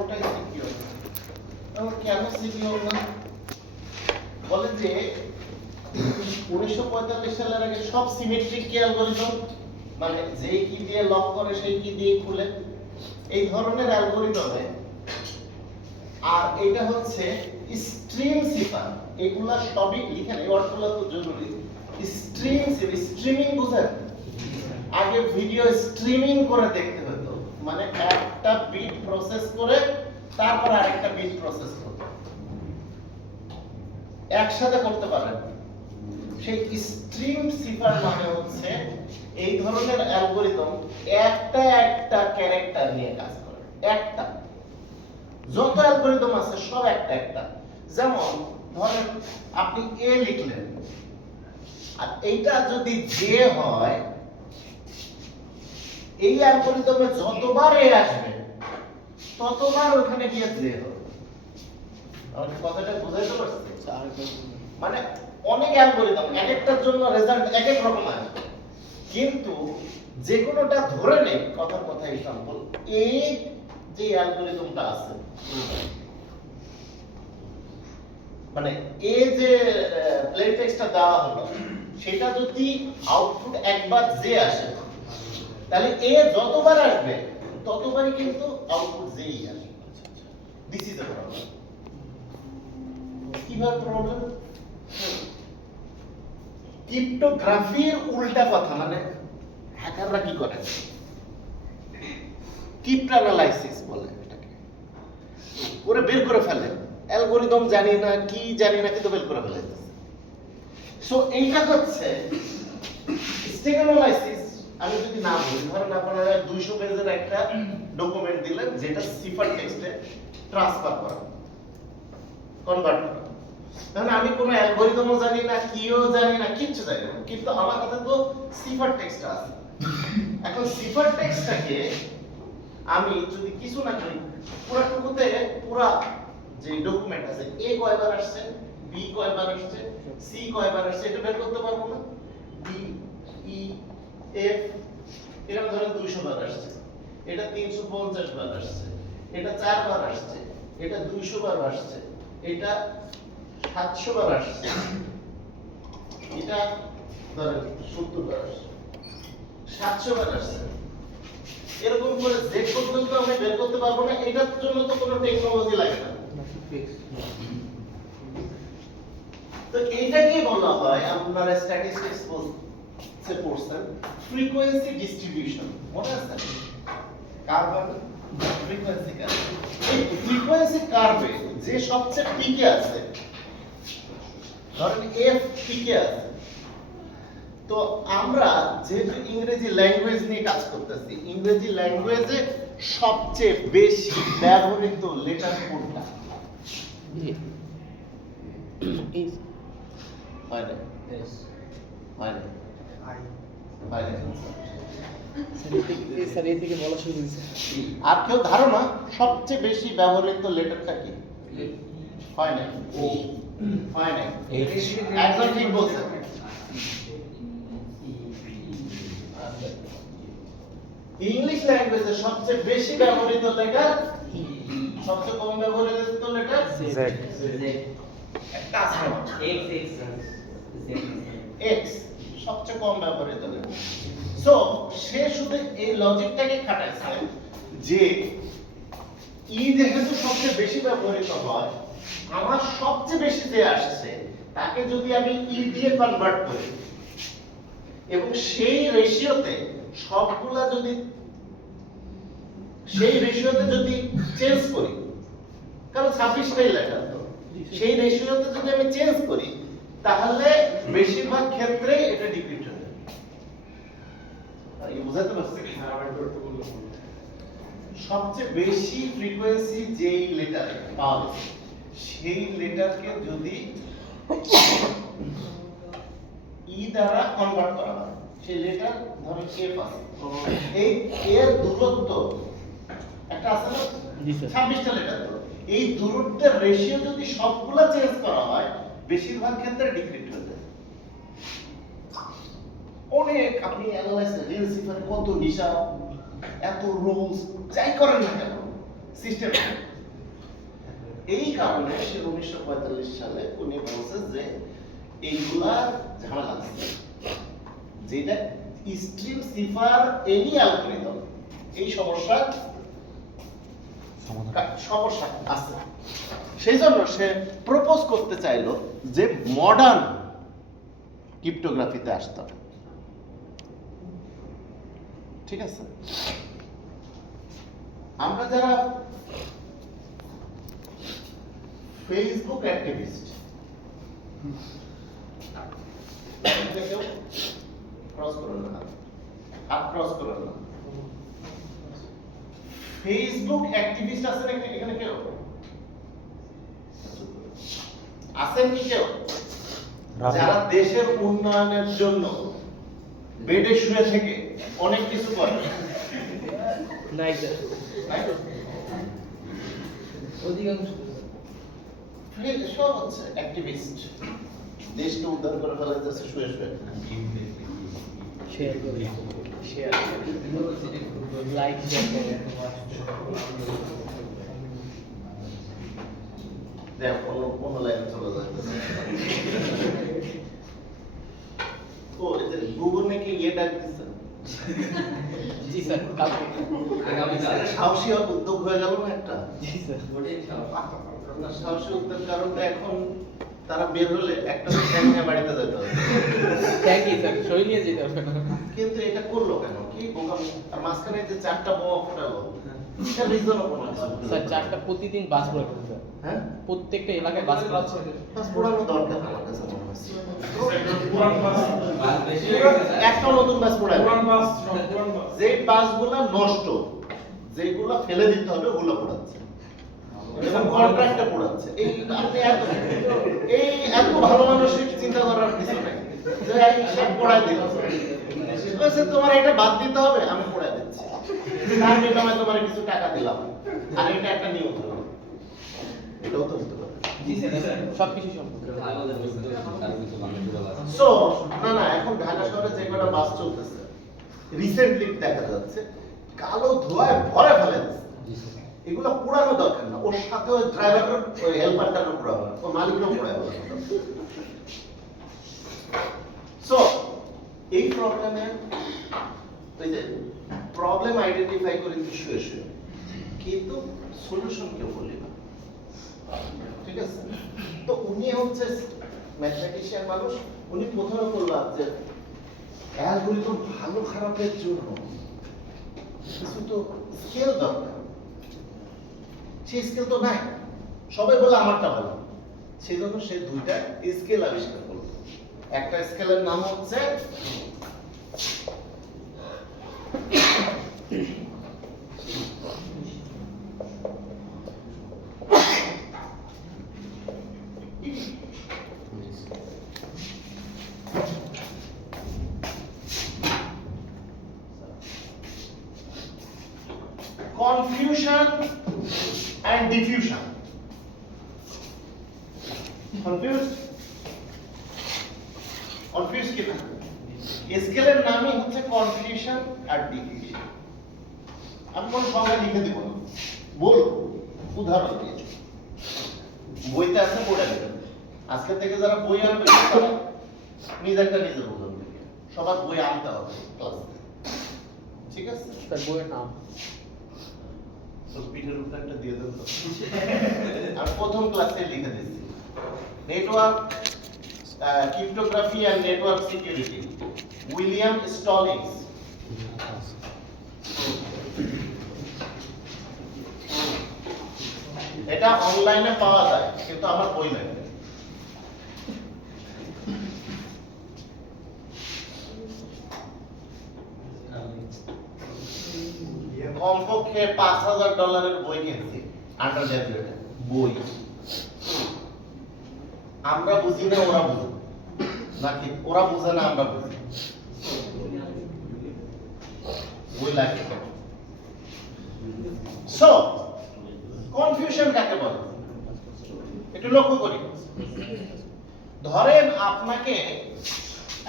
কোনোটাই সিকিউর না। কেন সিকিউর না? বলে যে 1945 সালের আগে সব সিমেট্রিক কি অ্যালগরিদম, মানে যেই কি দিয়ে লক করে সেই কি দিয়ে খুলে, এই ধরনের অ্যালগরিদমে। আর এটা হচ্ছে স্ট্রিম সিফার, এগুলা সবই লিখেন, এই ওয়ার্ডগুলো তো জরুরি। স্ট্রিম স্ট্রিমিং বুঝেন? আগে ভিডিও স্ট্রিমিং করে দেখতে হতো, মানে একটা বিট প্রসেস করে তারপর আরেকটা বিট প্রসেস করতে একসাথে করতে পারেন। সেই স্ট্রিম সিফার মানে হচ্ছে এই ধরনের অ্যালগরিদম একটা একটা ক্যারেক্টার নিয়ে কাজ করে। একটা, যত অ্যালগরিদম আছে সব একটা একটা। যেমন ধরেন আপনি এ লিখলেন, আর এইটা যদি জে হয়, এই অ্যালগরিদমে যতবার এ আসবে ততবার ওখানে গিয়ে জে হবে। আমাকে কথাটা বুঝাইতে পারছি? মানে অনেক অ্যালগরিদম, এক একটার জন্য রেজাল্ট এক এক রকম আসবে, কিন্তু যে কোনোটা ধরে নেই, কথার কথা এক্সাম্পল, এই যে অ্যালগরিদমটা আছে, মানে এ যে প্লেন টেক্সটটা দেওয়া হলো, সেটা যদি আউটপুট একবার জে আসে, তাহলে এ যতবার আসবে ততবারই কিন্তু আউটপুট জেই আসবে। This is the problem. কিভাবে প্রবলেম? ক্রিপ্টোগ্রাফির উল্টা কথা, মানে হ্যাকাররা কি করে, ক্রিপ্টোঅ্যানালাইসিস বলে এটাকে, করে বের করে ফেলে। অ্যালগরিদম জানি না কি জানি না, কিন্তু বের করে ফেলে। সো এইটা হচ্ছে স্টেগানোলাইসিস। আমি যদি না বলি, ধরেন আপনারা 200 পেজের একটা ডকুমেন্ট দিলেন, যেটা সিফার টেক্সটে ট্রান্সফার করা, কনভার্ট করা। তাহলে আমি কোনো অ্যালগরিদমও জানি না, কিও জানি না, কিচ্ছু জানি না, কিন্তু আমার কাছে তো সিফার টেক্সট আছে। এখন সিফার টেক্সটটাকে আমি যদি কিছু না করি, পুরাটুকুতে পুরা যে ডকুমেন্ট আছে, এ কয়বার আসছে, বি কয়বার আসছে, সি কয়বার আসছে, এটা বের করতে পারবো না। ডি, ই, এফ, এটা ধরেন 200 বার আসছে, এটা 350 বার আসছে, এটা 4 বার আসছে, এটা 200 বার আসছে, এটা 700 বার আসছে, এটা ধরেন 70 বার আসছে, 700 বার আসছে। এরকম করে যে পর্যন্ত আমি বের করতে পারবো না, এটার জন্য তো কোনো টেকনোলজি লাগে না। তো এইটাকে বলা হয়, আপনারা স্ট্যাটিস্টিক্স বলতে পড়ছেন, ফ্রিকোয়েন্সি ডিস্ট্রিবিউশন। মনে আছে? Curve, frequency curve. এই ফ্রিকোয়েন্সি কার্ভে যে সবচেয়ে পিকে আছে, ধরেন এফ পিকে আছে, তো আমরা যেহেতু ইংরেজি ল্যাঙ্গুয়েজ নিয়ে কাজ করতেছি, ইংরেজি ল্যাঙ্গুয়েজে সবচেয়ে বেশি ব্যবহৃত লেটার কোনটা? হয় না, হয় না, হয় না। আর কেউ ধারণা সবচেয়ে বেশি ব্যবহৃত লেটারটা কি? হয় না, ও হয় না, একদম ঠিক বলছেন। ইংলিশ ল্যাঙ্গুয়েজে সবচেয়ে বেশি ব্যবহৃত লেটার, সবচেয়ে কম ব্যবহৃত লেটার জেড। একটা আছে এক্স, সবচেয়ে কম ব্যবহৃত লেটার। সো সে শুধু এই লজিকটাকে খাটাইছে যে ই যেহেতু সবচেয়ে বেশি ব্যবহৃত হয়, আমার সবচেয়ে বেশি যে আসছে তাকে যদি আমি ই দিয়ে কনভার্ট করি, এবং সেই রেশিওতে সবগুলা যদি চেঞ্জ করি, কারণ 26টাই লেটার, তো সেই রেশিওতে যদি আমি চেঞ্জ করি, তাহলে বেশিরভাগ ক্ষেত্রে এটা ডিক্রিপ্ট হয়ে যাবে। বুঝাতে পারছি? সবচেয়ে বেশি ফ্রিকোয়েন্সি যেই লেটারে পাওয়া যায়, সেই লেটারকে যদি ই দ্বারা কনভার্ট করা হয়, সেই লেটার ধরো এফ আছে, এই এর দূরত্ব একটা আছে না, 26টা লেটার, তো এই দূরত্বের রেশিও যদি সবগুলা চেঞ্জ করা হয়, বেশিরভাগ ক্ষেত্রে ডিক্রিপ্ট হয়ে যায়। অনেক আপনি অ্যানালাইজ রিল সিফার কত হিসাব, এত রুলস যাই করেন না কেন, সিস্টেম এই কারণে সে 1945 সালে উনি বলছে যে এইগুলা ঝামেলা আছে, যেটা স্ট্রিম সিফার এনি অ্যালগরিদম এই সমস্যা আছে। সেই জন্য সে প্রপোজ করতে চাইলো যে মডার্ন ক্রিপ্টোগ্রাফিতে আসতে হবে। ঠিক আছে, আমরা যারা ফেসবুক অ্যাক্টিভিস্ট, ক্রস করুন না, হাত ক্রস করুন না। ফেসবুক অ্যাক্টিভিস্ট আছেন এখানে কেউ আছেন কি কেউ যারা দেশের উন্নয়নের জন্য বেডে শুয়ে থেকে অনেক কিছু করে? নাই স্যার, অধিকাংশ সব হচ্ছে অ্যাক্টিভিস্ট, দেশকে উদ্ধার করে ফেলা যাচ্ছে শুয়ে শুয়ে। শেয়ার করি, শেয়ার লাইক শেয়ার করে দেখ কোন লাইনে চলে যাচ্ছে। ও এটা গুগল নাকি ইয়ে ডাক দিচ্ছে। জি স্যার, কালকে আগামীকাল সাহসী উদ্যোগ হয়ে গেল না একটা। জি স্যার, সাহসী উদ্যোগ কারণটা এখন তারা বের হলে একটা ট্যাঙ্ক নিয়ে বাড়িতে যেতে হবে। থ্যাংক ইউ স্যার, সই নিয়ে যেতে হবে না। কিন্তু এটা করলো কেন? কি বোকামি! আর মাঝখানে যে 4টা বোমা ফোটালো, এটা রিজনও কোনো কিছু না। স্যার 4টা প্রতিদিন বাস পড়াচ্ছে স্যার, হ্যাঁ, প্রত্যেকটা এলাকায় বাস পড়াচ্ছে। বাস পোড়ানো দরকার আমার কাছে মনে হচ্ছে। পুরান বাস একটা নতুন বাস পোড়ায়, পুরান বাস পুরান বাস যে বাসগুলা নষ্ট, যেগুলা ফেলে দিতে হবে ওগুলো পোড়াচ্ছে এবং কন্ট্রাক্টে পোড়াচ্ছে। এই এত ভালো মানসিক চিন্তা করার কিছু নেই যে এই সব পোড়ায় দিল, বলছে তোমার এটা বাদ দিতে হবে, আমি পোড়ায় দিচ্ছি, তার বিনিময়ে তোমার কিছু টাকা দিলাম, আর এটা একটা নিয়ম হলো। এটাও তো হতে পারে। জি স্যার, সবকিছু সম্ভব। সো না এখন ঢাকা শহরে যে কটা বাস চলতেছে রিসেন্টলি দেখা যাচ্ছে কালো ধোঁয়ায় ভরে ফেলে দিচ্ছে। এগুলো পুরানো দরকার না, ওর সাথে ওই ড্রাইভারের ওই হেল্পারটারও পুরানো, ও মালিকেরও পুরানো। সো এই প্রবলেমে ওই যে প্রবলেম আইডেন্টিফাই করে শুয়ে শুয়ে, কিন্তু সলিউশন কেউ বলি না। ঠিক আছে, তো উনি হচ্ছে ম্যাথমেটিশিয়ান মানুষ, উনি প্রথমে বললাম যে অ্যালগরিদম ভালো খারাপের জন্য কিছু তো স্কেল দরকার, সেই স্কেল তো নাই, সবাই বলে আমারটা ভালো, সেই জন্য সে 2টা স্কেল আবিষ্কার করলো। একটা স্কেলের নাম হচ্ছে confusion and diffusion. Confused? Confused কি না? স্কেলের নামই হচ্ছে কনফিউশন আর ডিফিউশন। আমি কোন সংজ্ঞা লিখে দিব না, বলবো উদাহরণ দিয়ে। বইতে আছে পড়ে নেবেন। আজকে থেকে যারা বই আনবে তারা নিজেরটা নিজে বুঝুন, সবার বই আনতে হবে ক্লাসে। ঠিক আছে? স্যার বইয়ের নাম পিঠের উপর একটা দিয়ে দেন তো। আমি প্রথম ক্লাসে লিখে দিচ্ছি, network cryptography and network security, William Stallings. এটা অনলাইনে পাওয়া যায়, কিন্তু আমার বই নাই। কমপক্ষে $5,000 বই কিনছি, আন্ডার গ্রাজুয়েট বই। আমরা বুঝি না, ওরা বুঝে নাকি? ওরা বুঝে না, আমরা বুঝি। বই লাগে। সো কনফিউশন কাকে বলে একটু লক্ষ্য করি। ধরেন আপনাকে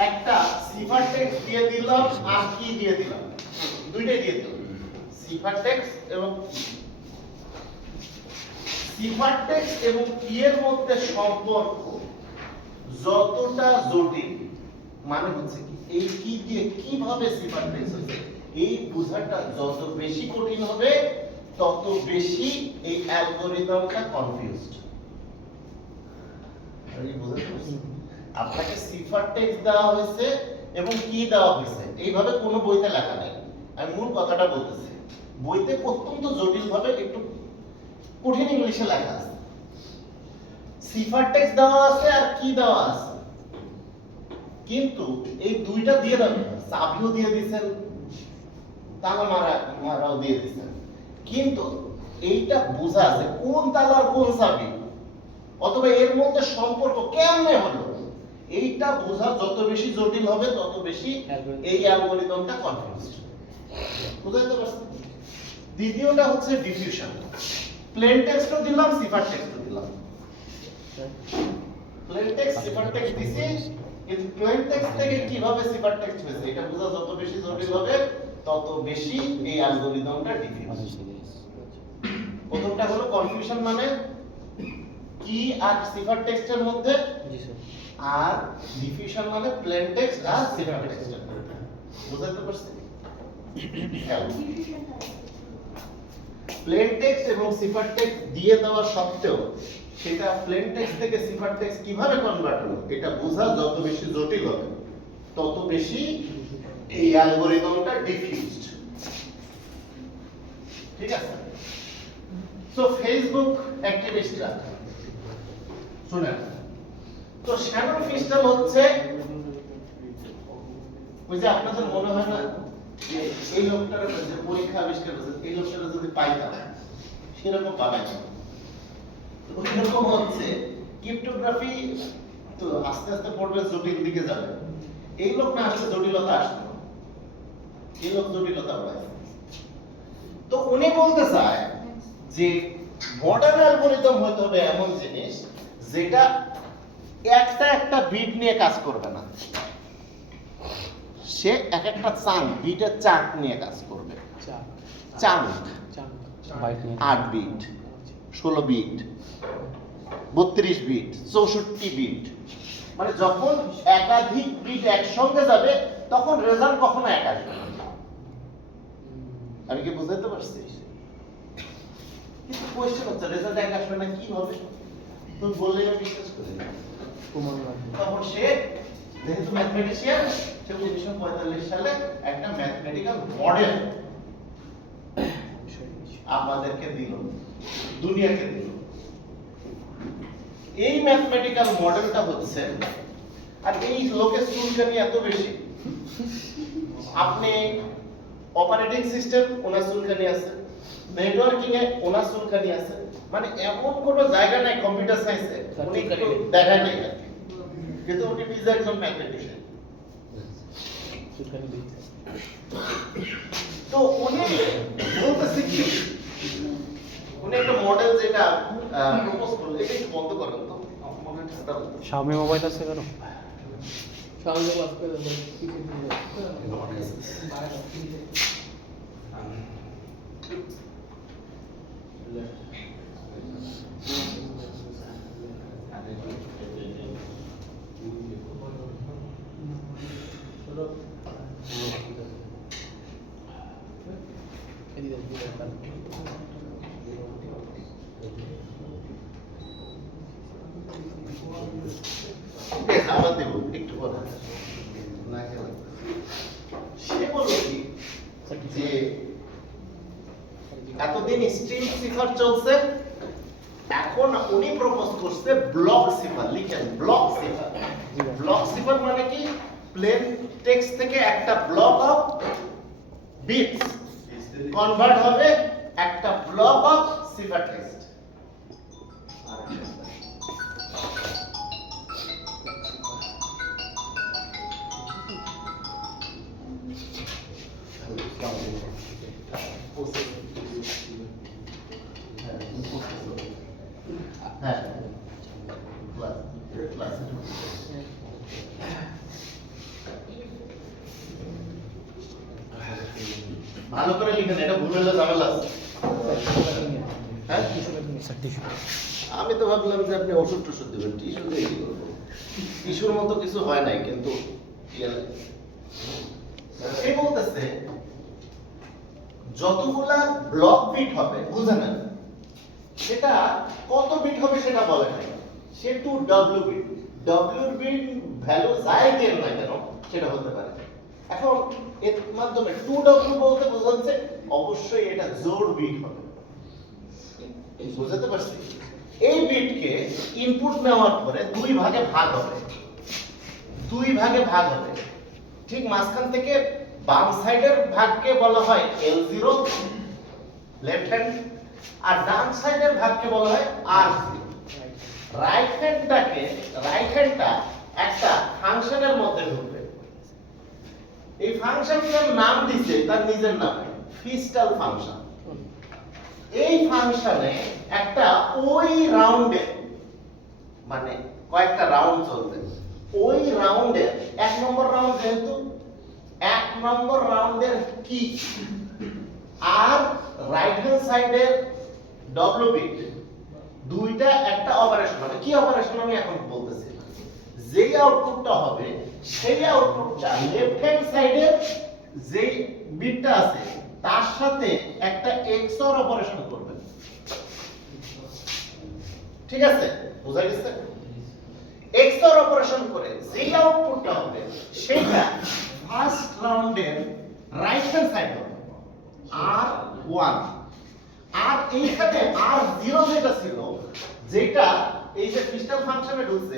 একটা সিফার টেক্সট দিয়ে দিলাম আর কি দিয়ে দিলাম, দুইটাই দিয়ে দিলাম, সিফার টেক্সট এবং সিফারটেক্সট এবং কি এর মধ্যে সম্পর্ক যতটা জটিল, মানে হচ্ছে কি এই কি দিয়ে কিভাবে সিফারটেক্সট হচ্ছে এই বোঝাটা যত বেশি কঠিন হবে তত বেশি এই অ্যালগরিদমটা কনফিউজড। আমি বুঝতে পারছি আপনাকে সিফারটেক্সট দেওয়া হয়েছে এবং কি দেওয়া হয়েছে এইভাবে কোনো বইতে লেখা নেই। আমি মূল কথাটা বলতেছি, বইতে অত্যন্ত জটিল ভাবে একটু কঠিন ইংলিশে লেখা আছে, সিফারটেক্সট দেওয়া আছে আর কি দেওয়া আছে, কিন্তু এই দুইটা দিয়ে দেন, চাবিও দিয়ে দিয়েছেন, তালা মারাও দিয়ে দিয়েছেন, কিন্তু এইটা বোঝা আছে কোন তালার কোন চাবি অথবা এর মধ্যে সম্পর্ক কেমনে হলো, এইটা বোঝা যত বেশি জটিল হবে তত বেশি এই অ্যালগরিদমটা কনফিউজড। বুঝতে পারছেন? দ্বিতীয়টা হচ্ছে ডিফিউশন। প্লেন টেক্সটও দিলাম, সিফারটেক্সটও দিলাম। প্লেন টেক্সট সিফারটেক্সট দিছি, কিন্তু প্লেন টেক্সট থেকে কিভাবে সিফারটেক্সট হয়েছে এটা বোঝা যত বেশি জটিল হবে তত বেশি এই অ্যালগরিদমটা ডিফিউজ। প্রথমটা হলো কনফিউশন, মানে কি আর সিফারটেক্সটের মধ্যে, জি স্যার। আর ডিফিউশন মানে প্লেন টেক্সট আর সিফারটেক্সটের মধ্যে। বুঝতে পারছেন? প্লেন টেক্সট এবং সিফারটেক্সট দিয়ে দেওয়া সত্ত্বেও সেটা প্লেন টেক্সট থেকে সিফারটেক্সট কিভাবে কনভার্ট হলো এটা বোঝা যত বেশি জটিল হবে তত বেশি এই অ্যালগরিদমটা ডিফিউজড। ঠিক আছে? তো ফেসবুক অ্যাক্টিভিস্টরা শুনেন, তো শ্যানন ফিস্টাল হচ্ছে ওই যে আপনাদের মনে হয় না যে এই লোকটার যে পরীক্ষা আবিষ্কার করেছে এই লোকটার যদি পাইতাম সেরকম বানাইতাম। ওইরকম হচ্ছে ক্রিপ্টোগ্রাফি তো আস্তে আস্তে পড়বে জটিল দিকে যাবে, এই লোক না আসলে জটিলতা আসতো না, এই লোক জটিলতা বাড়ায়। তো উনি বলতে চায় যে মডার্ন অ্যালগরিদম হতে হবে এমন জিনিস যেটা একটা বিট নিয়ে কাজ করবে না, সে এক একটা চাঙ্ক, বিটের চাঙ্ক নিয়ে কাজ করবে। Chunk 8 bit, 16 bit, 32 bit, 64 bit, মানে যখন একাধিক বিট একসঙ্গে যাবে তখন রেজাল্ট কখনো এক আসবে না। আমি কি বুঝাতে পারছি? কিন্তু কোশ্চেন হচ্ছে রেজাল্ট এক আসবে না কি হবে, তুমি বললেই আমি বিশ্বাস করি না। তখন সে যেহেতু ম্যাথমেটিশিয়ান, সে 1945 সালে একটা ম্যাথমেটিক্যাল মডেল আমাদেরকে দিল, দুনিয়াকে দিল। এই ম্যাথমেটিক্যাল মডেলটা হচ্ছে, আর এই লোকের চুলকানি এত বেশি, আপনি অপারেটিং সিস্টেম ওনার চুলকানি আছে, নেটওয়ার্কিং এ ওনার চুলকানি আছে, মানে এমন কোনো জায়গা নাই কম্পিউটার সায়েন্সে উনি একটু দেখায় নাই আর কি। কিন্তু উনি নিজে একজন ম্যাথমেটিশিয়ান। তো উনি বলতেছে কি, উনি একটা মডেল যেটা প্রপোজ করলো, এটা একটু বন্ধ করেন তো, আমাদের ঠান্ডা লাগছে। Xiaomi মোবাইল আছে কেন? Xiaomi বাস করে দেন। বেশ, আবার দেব একটু পরে। না খেলে। সে বলল কি যে এতদিন স্ট্রিম সিফার চলছে, এখন উনি প্রপোজ করছে ব্লক সিফার। লিখেন ব্লক সিফার। ব্লক সিফার মানে কি, প্লেন টেক্সট থেকে একটা ব্লক অফ বিটস কনভার্ট হবে একটা ব্লক অফ সিফার টেক্সট। হ্যাঁ ক্লাস ভালো করে লিখেন, এটা ভুল হলে ঝামেলা আছে। হ্যাঁ টিস্যু আমি তো ভাবলাম যে আপনি ওষুধ টষুধ দেবেন, টিস্যু দিয়ে কি করবো? টিস্যুর মতো কিছু হয় নাই, কিন্তু সে বলতেছে যতগুলা ব্লক বিট হবে, বুঝে নেন, সেটা কত বিট হবে সেটা বলে নাই, সে 2W bit, W bit value যাই দেন না কেন সেটা হতে পারে। এখন এর মাধ্যমে 2W বলতে বোঝাচ্ছে অবশ্যই এটা জোড় বিট হবে, বুঝতে পারছি? এই বিটকে ইনপুট নেওয়ার পরে দুই ভাগে ভাগ হবে, ঠিক মাঝখান থেকে বাম সাইডের ভাগকে বলা হয় L0 লেফট হ্যান্ড, আর ডান সাইডের ভাগকে বলা হয় R0। রাইট হ্যান্ডটা একটা ফাংশনের মধ্যে ঢুকবে, এই ফাংশনটার নাম দিছে তার নিজের নামে, ফিস্টাল ফাংশন। এই ফাংশনে একটা ওই রাউন্ডে, মানে কয়েকটা রাউন্ড চলবে, ওই রাউন্ডের 1 নম্বর রাউন্ড, যেহেতু 1 নম্বর রাউন্ডের কি আর রাইট হ্যান্ড সাইডের ডব্লিউ বিট দুইটা একটা অপারেশন হবে। কি অপারেশন আমি এখন বলতেছি, যেই আউটপুটটা হবে সেই আউটপুটটা লেফট হ্যান্ড সাইডের যে বিটটা আছে তার সাথে একটা XOR অপারেশন করবে, ঠিক আছে? বোঝা গেছে? XOR অপারেশন করে যেই আউটপুটটা হবে সেটা ফার্স্ট রাউন্ডের রাইট হ্যান্ড সাইড হবে R1, আর এইখানে R0 যেটা ছিল, যেটা এই যে ক্রিস্টাল ফাংশনে ঢুকছে,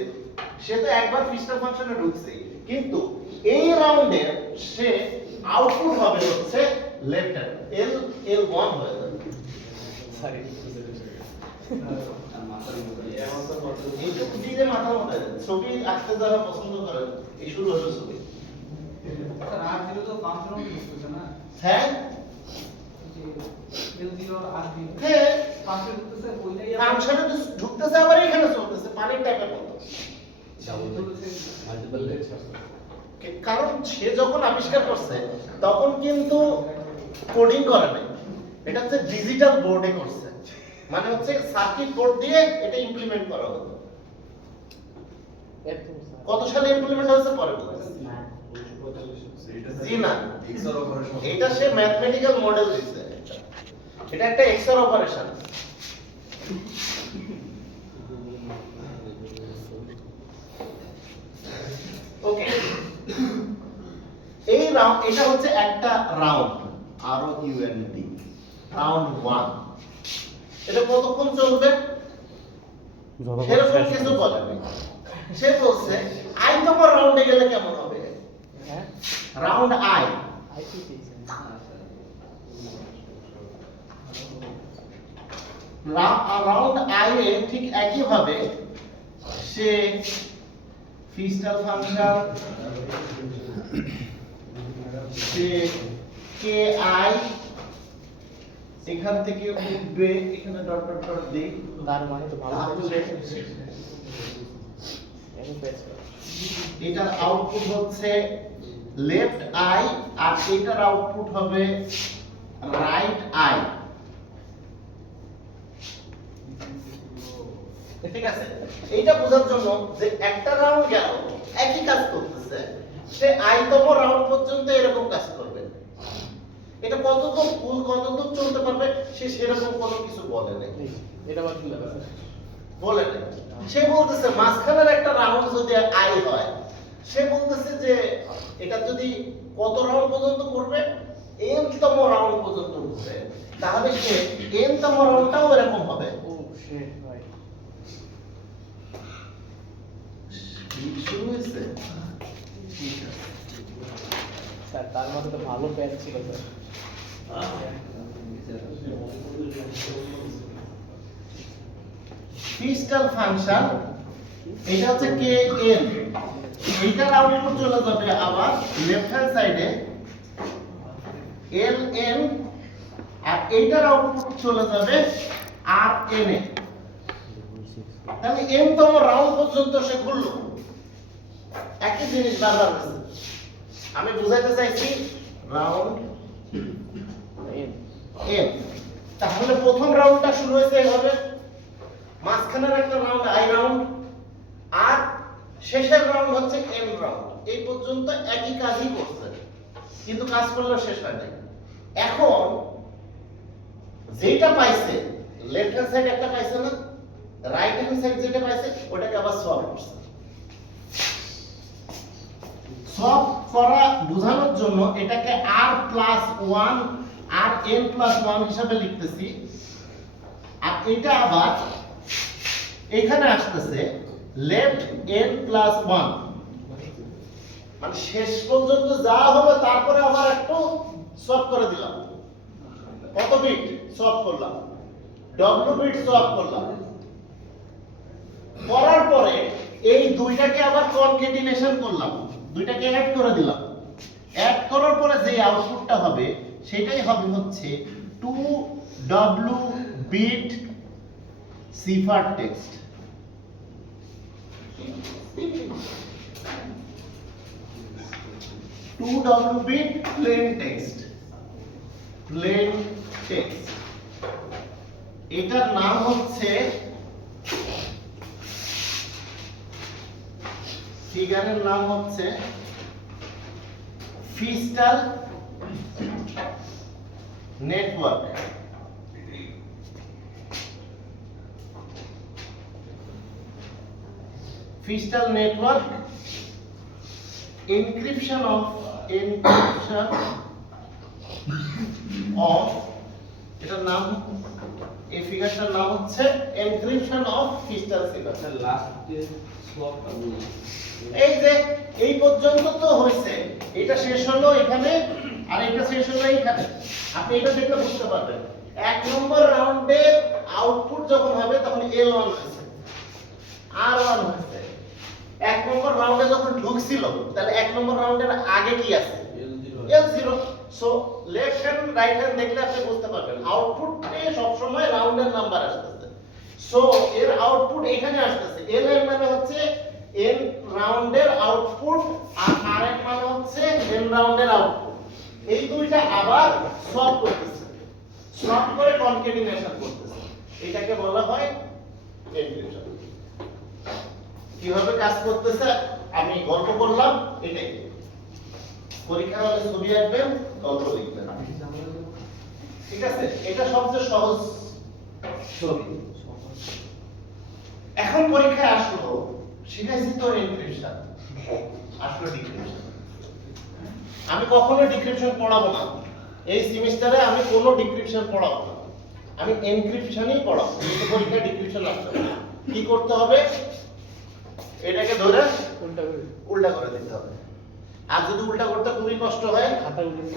সে তো একবার ক্রিস্টাল ফাংশনে ঢুকছে, কিন্তু এই রাউন্ডে সে আউটপুট হবে হচ্ছে লেফট হ্যান্ড L1 হয়ে যাবে। সরি এইটুকু দিয়ে মাথার মধ্যে ছবি আঁকতে যারা পছন্দ করেন, এই শুরু হলো ছবি। স্যার R0 তো ফাংশনাল বুঝতেছে না, হ্যাঁ L0 আর R0 হ্যাঁ ফাংশন বুঝতেছে, ওইটাই ফাংশনে তো ঢুকতেছে, আবার এখানে চলতেছে পানির টাইপের মতো। কারণ সে যখন আবিষ্কার করছে তখন কিন্তু কোডিং করে নাই, এটা হচ্ছে ডিজিটাল বোর্ডে করছে, মানে হচ্ছে সার্কিট বোর্ড দিয়ে এটা ইমপ্লিমেন্ট করা হতো। একদম স্যার কত সালে ইমপ্লিমেন্ট হয়েছে পরে বলতেছি। জি না, এটা সে ম্যাথমেটিক্যাল মডেল দিচ্ছে, এটা একটা XOR অপারেশন। ওকে, এই রাউন্ড, এটা হচ্ছে একটা রাউন্ড, ROUND, রাউন্ড 1। এটা কতক্ষণ চলবে সেরকম কিছু বলেনি, সে বলছে আই নম্বর রাউন্ডে গেলে কেমন হবে, হ্যাঁ round I, ICT round I A ঠিক একই ভাবে সে ফিস্টাল ফাংশন, সে কে আই এখান থেকে উঠবে, এখানে ডট ডট ডট দেই, তার মানে তো ভালো তাহলে এনি বেস্ট এটার আউটপুট হচ্ছে লেফট আই, আর এটার আউটপুট হবে রাইট আই, ঠিক আছে? এইটা বোঝার জন্য যে একটা রাউন্ড গেল একই কাজ করতেছে, সে আইতম রাউন্ড পর্যন্ত এরকম কাজ করবে। এটা কতদূর ফুল কতদূর চলতে পারবে সে সেরকম কোনো কিছু বলে নাই, এটা বাদ দিলে স্যার বলে নাই। সে বলতেছে মাঝখানের একটা রাউন্ড যদি আই হয়, সে বলতেছে যে এটা যদি কত রাউন্ড পর্যন্ত করবে, n তম রাউন্ড পর্যন্ত উঠবে, তাহলে সে n তম রাউন্ডটাও এরকম হবে। ও শিট ভাই শুরু হয়েছে। স্যার তার মধ্যে তো ভালো প্যাচ ছিল স্যার ক্রিস্টাল ফাংশন, এটা হচ্ছে kn, এইটার আউটপুট চলে যাবে আবার লেফট হ্যান্ড সাইডে ln, আর এইটার আউটপুট চলে যাবে rn এ। তাহলে n তম রাউন্ড পর্যন্ত সে ঘুরলো, একই জিনিস বারবার হচ্ছে। আমি বুঝাইতে চাইছি রাউন্ড এন n, তাহলে প্রথম রাউন্ডটা শুরু হয়েছে এভাবে, মাঝখানের একটা রাউন্ড আই রাউন্ড, আর শেষের রাউন্ড হচ্ছে এন রাউন্ড। এই পর্যন্ত একই কাজই করছে, কিন্তু কাজ করলেও শেষ হয় নাই। এখন যেটা পাইছে, লেফট হ্যান্ড সাইড একটা পাইছে না, রাইট হ্যান্ড সাইড যেটা পাইছে ওটাকে আবার সলভ করছে। সলভ করা বোঝানোর জন্য এটাকে r+1 আর n+1 হিসাবে লিখতেছি, আর এটা আবার এখানে আসতেছে লেফট n+1, মানে শেষ পর্যন্ত যা হবে তারপরে আবার একটু সলভ করে দিলাম। কত বিট সলভ করলাম, w বিট সলভ করলাম, করার পরে এই দুইটাকে আবার কনকেটিনেশন করলাম, দুইটাকে অ্যাড করে দিলাম। অ্যাড করার পরে যে আউটপুটটা হবে সেটাই হবে হচ্ছে 2w bit cipher text. 2w bit plain text, plain text. এটার নাম হচ্ছে, ফিগারের নাম হচ্ছে Feistel network. Feistel network encryption of এটার নাম, এই ফিগারটার নাম হচ্ছে encryption of ফিস্টাল সিফার। লাস্টে সোয়াপ আমি এই যে এই পর্যন্ত তো হয়েছে, এটা শেষ হলো এখানে আর এটা শেষ হলো এইখানে। আপনি এটা দেখলে বুঝতে পারবেন, এক নম্বর রাউন্ডের আউটপুট যখন হবে তখন L1 হয়েছে, R1 হয়েছে। এক নম্বর রাউন্ডে যখন ঢুকছিল তাহলে এক নম্বর রাউন্ডের আগে কি আছে, L0। So left hand right hand দেখলে আপনি বুঝতে পারবেন আউটপুটে সব সময় রাউন্ডের নাম্বার আসতেছে। সো এর আউটপুট এখানে আসতেছে, L এর মানে হচ্ছে n রাউন্ডের আউটপুট, আর r এর মানে হচ্ছে n রাউন্ডের আউটপুট। এই দুইটা আবার সলভ করতেছে, সলভ করে কনকেটিনেশন করতেছে, এটাকে বলা হয় এনক্রিপশন। কিভাবে কাজ করতেছে আমি গল্প করলাম, এটাই। পরীক্ষা হলে ছবি আঁকবেন, গল্প লিখবেন, ঠিক আছে? এটা সবচেয়ে সহজ ছবি। এখন পরীক্ষায় আসলো, শিখাইছি তো এনক্রিপশন, আসলো ডিক্রিপশন। আমি কখনো ডিক্রিপশন পড়াবো না, এই সেমিস্টারে আমি কোনো ডিক্রিপশন পড়াবো না, আমি এনক্রিপশনই পড়াবো। কিন্তু পরীক্ষায় ডিক্রিপশন আসবে না। কি করতে হবে, এটাকে ধরে উল্টা করে দিতে হবে। আর যদি উল্টা করতে খুবই কষ্ট হয়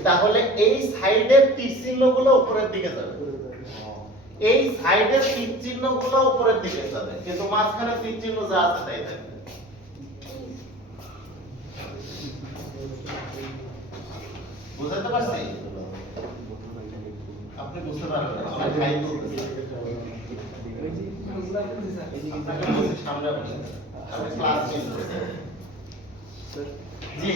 তাহলে এই সাইডের তীর চিহ্নগুলো উপরের দিকে যাবে, এই সাইডের তীর চিহ্নগুলো উপরের দিকে যাবে, কিন্তু মাঝখানে তীর চিহ্ন যা আছে তাই থাকবে। বুঝতে পারছি? আপনি বুঝতে পারবেন না, আমার ভাই বলতেছে। আপনাকে বলছি সামনে বসে, আমি ক্লাস মিস করছি। জি,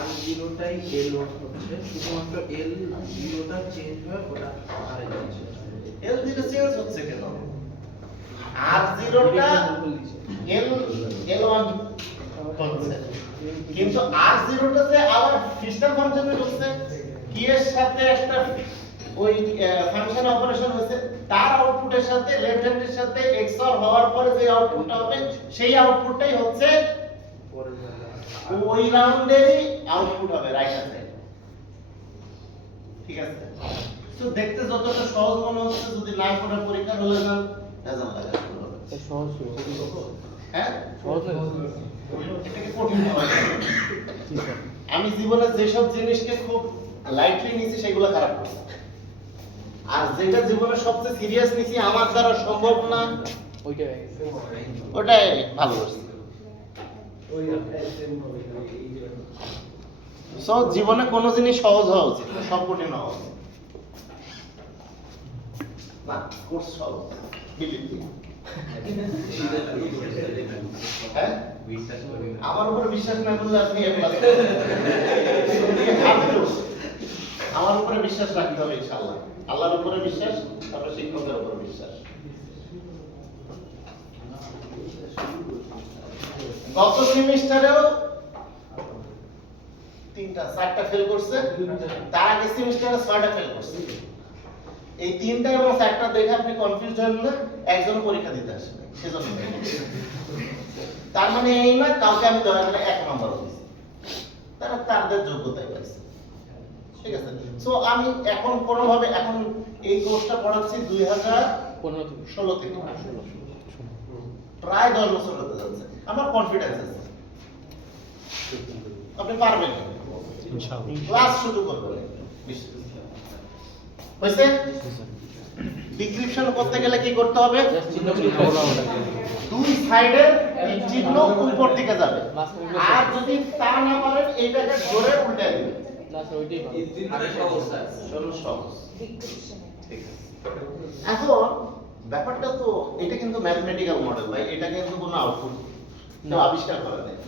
R0টাই L1 হচ্ছে, শুধুমাত্র L0টা চেঞ্জ হয়, ওটা R1 L0 চেঞ্জ হচ্ছে কেন? R0টা L1 হচ্ছে, কিন্তু R0টা যে আবার ফিস্টাল ফাংশনে ঢুকছে, কি এর সাথে একটা ওই ফাংশন অপারেশন হয়েছে, তার আউটপুটের সাথে লেফট হ্যান্ডের সাথে XOR হওয়ার পরে যে আউটপুটটা হবে সেই আউটপুটটাই হচ্ছে ওই রাউন্ডেরই আউটপুট হবে রাইট হ্যান্ড সাইড। ঠিক আছে? তো দেখতে যতটা সহজ মনে হচ্ছে, যদি না করে পরীক্ষার হলে যান ভেজাল লাগা শুরু হবে। সহজ হ্যাঁ, সহজ এটাকে কঠিন হয়। আমি জীবনে যেসব জিনিসকে খুব লাইটলি নিয়েছি সেগুলো খারাপ করছি, আর যেটা জীবনে সবচেয়ে সিরিয়াস নিয়েছি আমার দ্বারা সম্ভব না ওটাই ভালো করছি। সো জীবনে কোনো জিনিস সহজ হওয়া উচিত, সব কঠিন হওয়া উচিত না। কোর্স সহজ, বিলিভ মি। হ্যাঁ, আমার উপরে বিশ্বাস না করলে আপনি আমার উপরে বিশ্বাস রাখতে হবে ইনশাআল্লাহ। আল্লাহর উপরে বিশ্বাস, তারপর শিক্ষকের উপরে বিশ্বাস। গত সেমিস্টারেও 4টা ফেল করছে, তার আগে সেমিস্টারে 6টা ফেল করছে। এই 3টা এবং 4টা দেখে আপনি কনফিউজ হন না, একজন পরীক্ষা দিতে আসবে সেজন্য। তার মানে এই না কাউকে আমি ধরা গেলে 1 নাম্বার দিছি, তারা তাদের যোগ্যতায় পাইছে। ঠিক আছে, সো আমি এখন কোনোভাবে এখন এই কোর্সটা পড়াচ্ছি 2016 থেকে, প্রায় 10 বছর হতে যাচ্ছে। আমার কনফিডেন্স আছে আপনি পারবেন, ক্লাস শুরু করবেন। হয়েছে? ডিসক্রিপশন করতে গেলে কি করতে হবে? দুই সাইডের চিহ্ন উপর দিকে যাবে, আর যদি তা না পারেন এইটাকে ধরে উল্টে দিবেন। এখন ব্যাপারটা তো এটা কিন্তু ম্যাথমেটিক্যাল মডেল ভাই, এটা কিন্তু কোনো আউটপুট না আবিষ্কার করা নেই।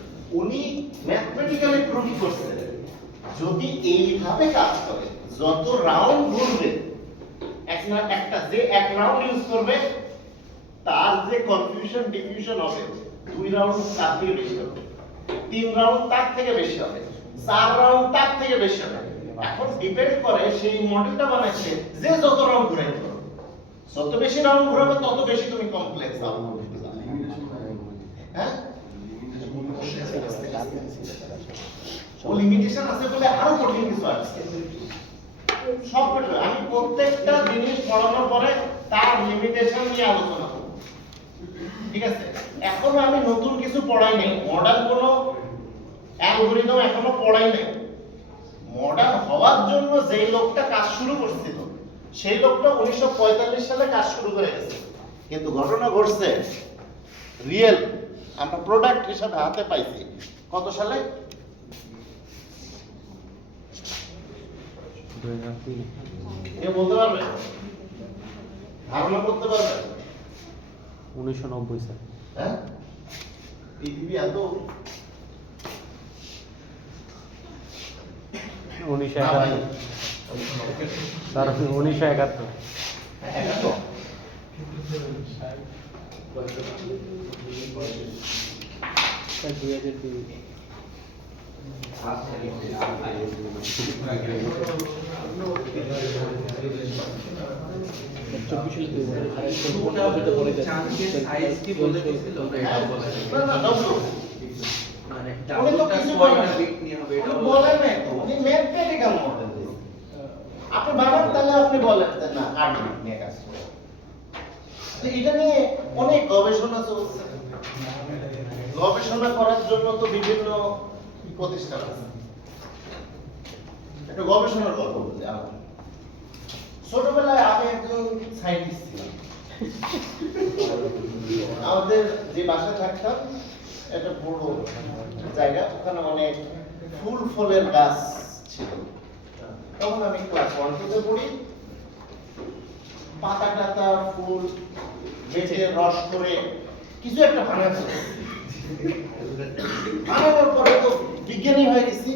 উনি ম্যাথমেটিক্যালি প্রুভ করছেন যদি এইভাবে কাজ করে, যত রাউন্ড ঘুরবে একটা যে এক রাউন্ড ইউজ করবে তার যে কনফিউশন ডিফিউশন হবে 2 রাউন্ড তার থেকে বেশি হবে, 3 রাউন্ড তার থেকে বেশি হবে, 4 রাউন্ড তার থেকে বেশি হবে। এখন ডিপেন্ড করে সেই মডেলটা বানাইছে যে যত রাউন্ড ঘুরাইতে পারবে, যত বেশি রাউন্ড ঘুরাবে তত বেশি তুমি কমপ্লেক্স আউটপুট পাবে। হ্যাঁ, ও লিমিটেশন আছে বলে আরো কঠিন কিছু আছে। সব কিছু আমি প্রত্যেকটা জিনিস পড়ানোর পরে তার লিমিটেশন নিয়ে আলোচনা করব। ঠিক আছে, এখন আমি নতুন কিছু পড়াই নাই, মডার্ন কোনো অ্যালগরিদম এখনো পড়াই নাই। মডার্ন হওয়ার জন্য যেই লোকটা কাজ শুরু করছিল সেই লোকটা 1945 সালে কাজ শুরু করে গেছে, কিন্তু ঘটনা ঘটছে রিয়েল আমরা প্রোডাক্ট হিসাবে হাতে পাইছি কত সালে? 2003 কে বলতে পারবে? ধারণা করতে পারবে? 1990 স্যার। হ্যাঁ, পৃথিবী এত 1971 স্যার, 1971 স্যার 2002 চাঁদের সাইজ কি বলে দিছিল এটা বলে না না দর্শক মানে উনি তো ডাবলটা কিছু স্কয়ারটা বিগ নিয়ে হবে এটা উনি বলেন নাই তো, উনি ম্যাথমেটিক্যাল মডেল দিয়েছে। আপনি বানান তাহলে আপনি বলেন যে না আর্টবিট নিয়ে কাজ করে। তো এটা নিয়ে অনেক গবেষণা চলছে, গবেষণা করার জন্য তো বিভিন্ন প্রতিষ্ঠান আছে। একটা গবেষণার গল্প বলি আমার। ছোটবেলায় আমি একজন সায়েন্টিস্ট ছিলাম। আমাদের যে বাসায় থাকতাম একটা বড় জায়গা, ওখানে অনেক ফুল ফলের গাছ ছিল। তখন আমি ক্লাস 1-2 পড়ি, পাতা টাতা ফুল বেটে রস করে কিছু একটা বানাচ্ছি। বানানোর পরে তো বিজ্ঞানী হয়ে গেছি,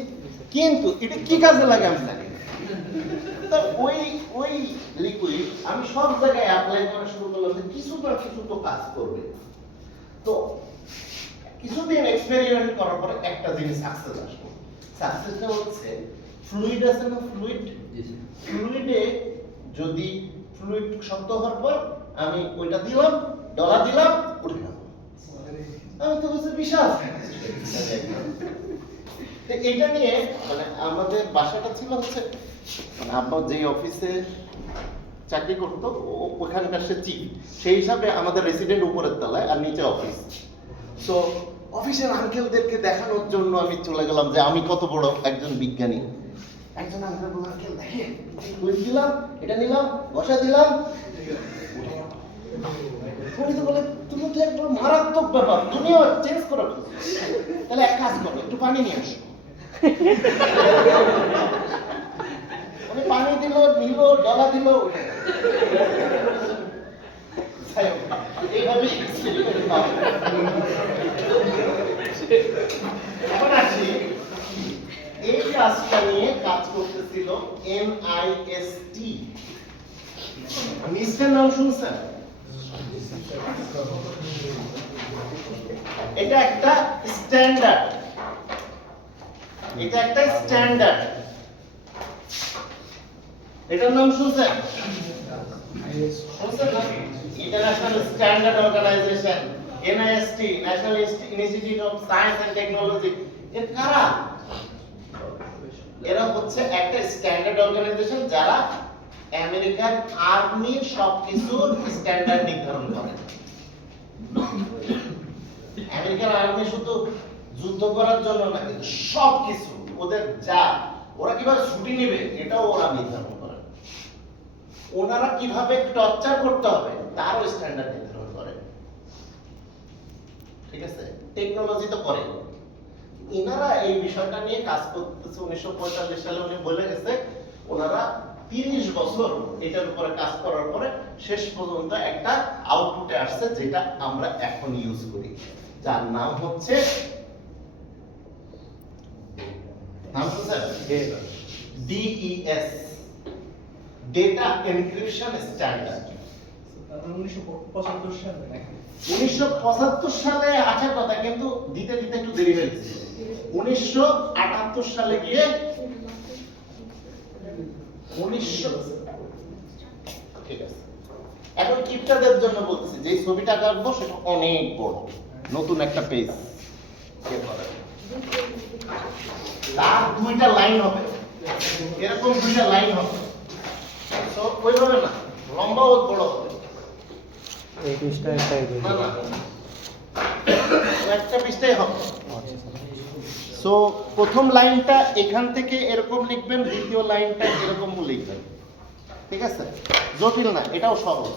কিন্তু এটা কি কাজে লাগে আমি জানি না। তো ওই লিকুইড আমি সব জায়গায় অ্যাপ্লাই করা শুরু করলাম যে কিছু না কিছু তো কাজ করবে। তো কিছুদিন এক্সপেরিমেন্ট করার পরে একটা জিনিস সাকসেস আসলো। সাকসেসটা হচ্ছে ফ্লুইড আছে না, ফ্লুইডে যদি ফ্লুইড শক্ত হওয়ার পর আমি ওইটা দিলাম, ডলা দিলাম, উঠে গেল। আমি তো বুঝতে বিশাল এটা নিয়ে মানে আমাদের বাসাটা ছিল হচ্ছে মানে আব্বা যে অফিসে চাকরি করতো ওখানকার সে চিফ, সেই হিসাবে আমাদের রেসিডেন্ট উপরের তলায় আর নিচে অফিস। সো অফিসের আঙ্কেলদেরকে দেখানোর জন্য আমি চলে গেলাম যে আমি কত বড় একজন বিজ্ঞানী। একজন আঙ্কেল বলল, আঙ্কেল দেখেন কুইজ দিলাম, এটা নিলাম, বসা দিলাম, উনি তো বলে তুমি তো একবার মারাত্মক ব্যাপার, তুমিও চেঞ্জ করে ফেলছো। তাহলে এক কাজ করো, একটু পানি নিয়ে আসো। উনি পানি দিল, নিল, ডলা দিল, এইভাবে এখন আসি এই কাজটা নিয়ে কাজ করতেছিল MIST নিচটার নাম শুনছেন? এটা একটা স্ট্যান্ডার্ড, এটা একটা স্ট্যান্ডার্ড, এটার নাম শুনছেন? শুনছেন না? International standard organization, NIST, national institute of science and technology. এর কারা? এরা হচ্ছে একটা স্ট্যান্ডার্ড অর্গানাইজেশন যারা আমেরিকান আর্মি সবকিছুর স্ট্যান্ডার্ড নির্ধারণ করে। আমেরিকান আর্মি শুধু যুদ্ধ করার জন্য না, কিন্তু সবকিছু ওদের যা ওরা কিভাবে ছুটি নেবে এটাও ওরা নির্ধারণ করে। ওনারা কিভাবে টর্চার করতে হবে তারও স্ট্যান্ডার্ড নির্ধারণ করে। ঠিক আছে, টেকনোলজি তো করে। ইনারা এই বিষয়টা নিয়ে কাজ করতেছে 1945 সালে। উনি বলে গেছে ওনারা 30 বছর এটার উপরে কাজ করার পরে শেষ পর্যন্ত একটা আউটপুটে আসছে যেটা আমরা এখন ইউজ করি, যার নাম হচ্ছে DES, ডেটা এনক্রিপশন স্ট্যান্ডার্ড। 1975 সালে নাকি? 1975 সালে আসার কথা, কিন্তু দিতে দিতে একটু দেরি হয়েছে। 1978 সালে গিয়ে 1900 ঠিক আছে। এখন কিপটাদের জন্য বলতেছি, যে ছবিটা আঁকবো সেটা অনেক বড়, নতুন একটা পেজ। তার দুইটা লাইন হবে, এরকম দুইটা লাইন হবে। তো ওইভাবে না, লম্বা ও বড় হবে। এই পৃষ্ঠা একটা এই না না, একটা পৃষ্ঠাই হবে। সো প্রথম লাইনটা এখান থেকে এরকম লিখবেন, দ্বিতীয় লাইনটা এরকম লিখবেন। ঠিক আছে, জটিল না, এটাও সহজ।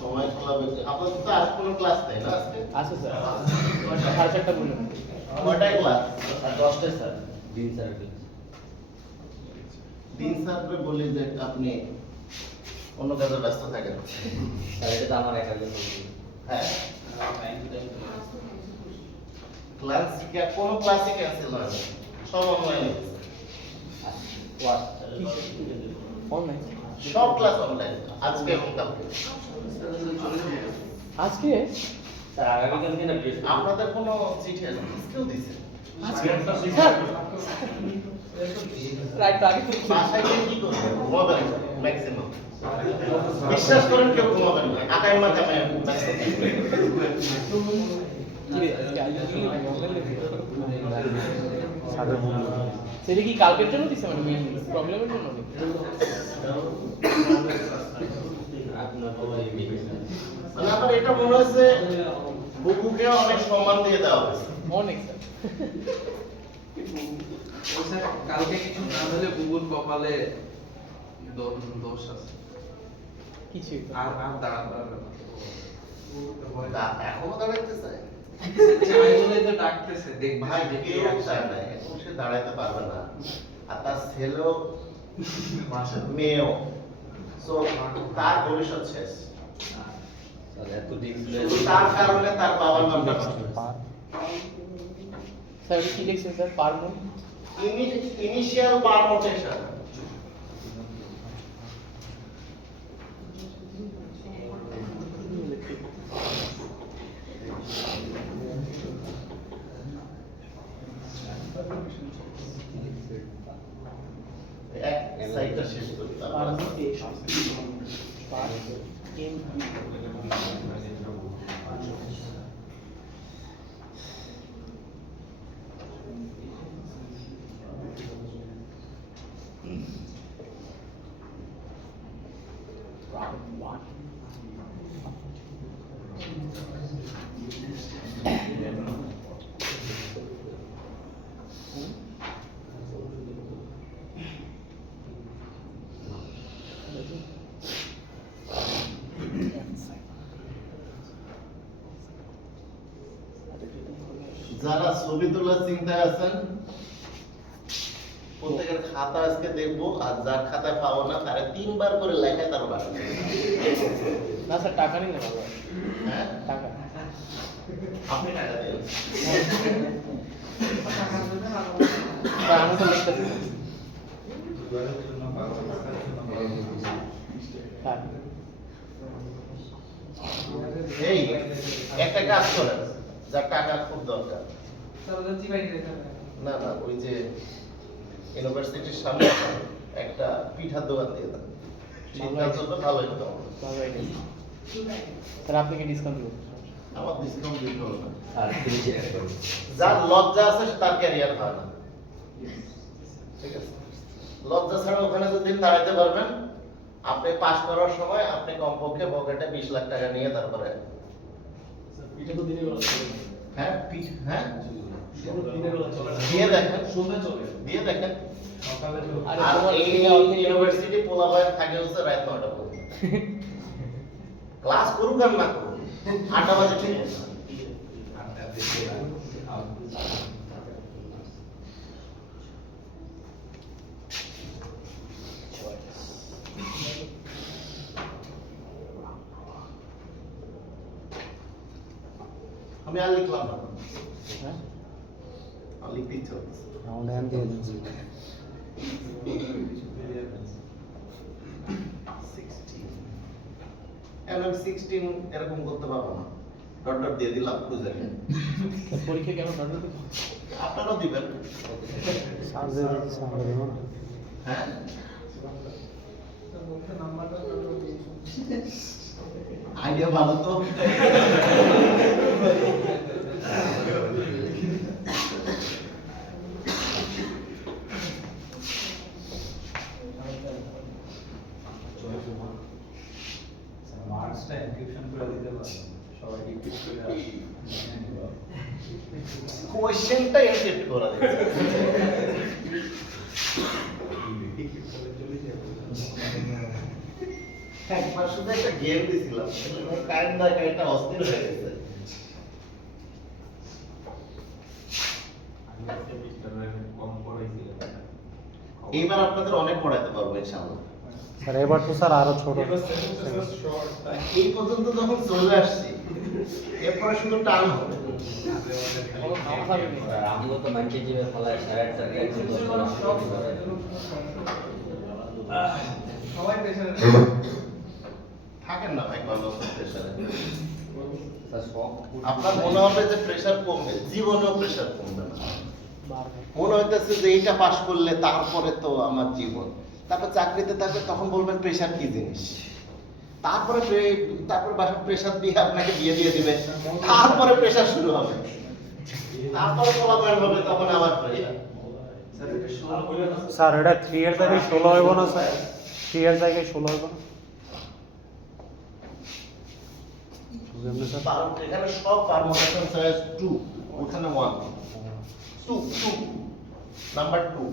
সময় খোলা হয়েছে আপনাদের তো আজ কোনো ক্লাস নেই না? আজকে আছে স্যার, 4:30 বললেন। কয়টায় ক্লাস? 10টায় স্যার, দিন স্যার ক্লাস। দিন স্যারকে বলি যে আপনি অন্য কাজে ব্যস্ত থাকেন। স্যার এটা তো আমার একার জন্য। হ্যাঁ, ক্লাস কোনো ক্লাসই ক্যান্সেল হয় না, সব অনলাইনে। ওয়াট অনলাইন সব ক্লাস অনলাইন, আজকে এবং কালকে। আজকে স্যার আগামীকাল দিন আপনি আপনাদের কোনো চিঠি আছে? কেউ দিছে? স্যার রাইট আগে তো বাসায় গিয়ে কি করবেন? ঘুমাবেন ম্যাক্সিমাম। বিশ্বাস করেন কেউ ঘুমাবেন না, আকাই মাথায় ব্যস্ত থাকবেন। সেটা কি কালকের জন্য দিছে, মানে মেইন প্রবলেমের জন্য? আপনার মানে আমার এটা মনে হচ্ছে বুকুকে অনেক সম্মান দিয়ে দেওয়া হয়েছে। অনেক স্যার। ও স্যার কালকে কিছু না হলে বুবুর কপালে দোষ আছে। কিছুই তো। আর দাঁড়াতে পারবে না। এখনো দাঁড়াইতে চায়? চাই বলেই তো ডাকতেছে, দেখবে ভাই সে কেউ দেখে চায় না, এখন সে দাঁড়াইতে পারবে না। আর তার ছেলেও মেয়েও, তো তার ভবিষ্যৎ শেষ। স্যার এত ডিপ শুধু তার কারণে তার বাবার নামটা নষ্ট হয়েছে। স্যার এটা কি লিখছেন স্যার? পারমন initial permutation. এক সাইডটা শেষ করি তারপর পারমুটেশন পার এম যারা ছবি তোলার চিন্তায় আছেন প্রত্যেকের খাতা আজকে দেখবো, আর যার খাতায় পাবো না তারা 3 বার করে লেখায় তার বাসা না স্যার টাকা নেই না বাবা, হ্যাঁ টাকা আপনি টাকা দেন। স্যার আমি তো লিখতেছি না। কার? এই একটা কাজ করেন, যার টাকা খুব দরকার, স্যার ওদের চিবাই নিয়ে যেতে হবে। না না ওই যে ইউনিভার্সিটির সামনে একটা পিঠার দোকান দিয়ে দেন, শীতকাল চলবে, ভালো ইনকাম হবে। ভালো idea। স্যার আপনি কি ডিসকাউন্ট দিবেন? আমার ডিসকাউন্ট দিতে হবে না। আর তিনি যেটা করবেন যার লজ্জা আছে তার ক্যারিয়ার হয় না, ঠিক আছে? লজ্জা ছাড়া ওখানে যদি দাঁড়াতে পারবেন, আপনি পাস করার সময় আপনি কমপক্ষে পকেটে 20 লাখ টাকা নিয়ে তারপরে পিঠে তো দিনের বেলা চলে না। হ্যাঁ হ্যাঁ দিনের বেলা চলে না। দিয়ে দেখেন, সন্ধ্যা চলে। দিয়ে দেখেন। সকালে চলে। আরে আর তোমার এই এটা অর্ধেক ইউনিভার্সিটি পোলাপায় থাকে হচ্ছে রাত 9টা পর্যন্ত। ক্লাস করুক আর না করুক, 8টা বাজে ঠিক আছে। আমি আর লিখলাম না, হ্যাঁ আর লিখতে ইচ্ছে হচ্ছে। রাউন্ড হ্যান্ড দিয়ে দিন 16 এখন আমি 16 এরকম করতে পারবো না, ডট ডট দিয়ে দিলাম, বুঝলেন? স্যার পরীক্ষা কেন ডট ডট দিবেন? আপনারাও দিবেন, সার্জে সামনে দেবো না হ্যাঁ? স্যার বলতে নাম্বারটা আইডিয়া ভালো তো। মার্কসটা এনক্রিপশন করে দিতে পারো সবাই ডিক্রিপ্ট করে আসি কোশ্চেনটা এনক্রিপ্ট করা দিচ্ছে। একবার শুধু একটা গেম দিছিলাম, কারেন্ট না কারেন্টটা অস্থির হয়ে গেছে। কম পড়াইছিল এইবার আপনাদের অনেক পড়াইতে পারবো ইনশাআল্লাহ। স্যার এবার তো স্যার আরো ছোট এই পর্যন্ত যখন চলে আসছি, এরপরে শুধু টান হবে। কোনো খাওয়া খাবেন না। আর আমগো তো মানছে যে ফলায় সাড়ে 8টা একদম 10 সবাই পেছনে থাকেন না ভাই ভালো প্রেসারে। স্যার সব আপনার মনে হবে যে প্রেসার কমবে, জীবনেও প্রেসার কমবে না। বারবার। মনে হইতেছে যে এইটা পাস করলে তারপরে তো আমার জীবন, তারপর চাকরিতে থাকবে, তখন বলবেন প্রেসার কি জিনিস। তারপরে বাসা প্রেসার দিয়ে আপনাকে বিয়ে দিয়ে দিবে, তারপরে প্রেসার শুরু হবে, তারপরে ফলাফল হবে, তখন আবার প্রেসার। স্যার এটা 3 এর জায়গায় 16 হইব না স্যার? 3 এর জায়গায় 16 হইব না? বুঝলেন স্যার? এখানে সব পারমুটেশন সাইজ 2, ওখানে 1, 2 নাম্বার 2।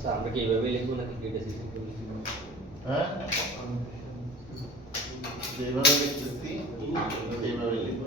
স্যার আমরা কি এইভাবে লিখবো নাকি কেটে সিস্টেম করে লিখবো? হ্যাঁ যেভাবে লিখতেছি এইভাবে লিখবো।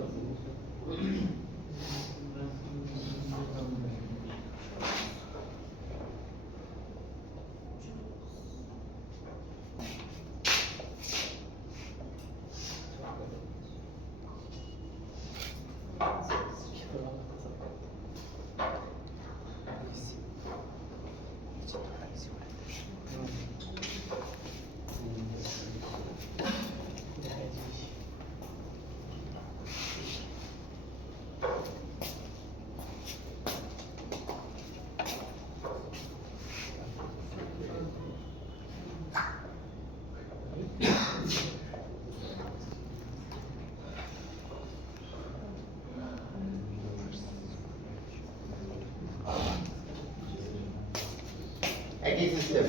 একই সিস্টেম,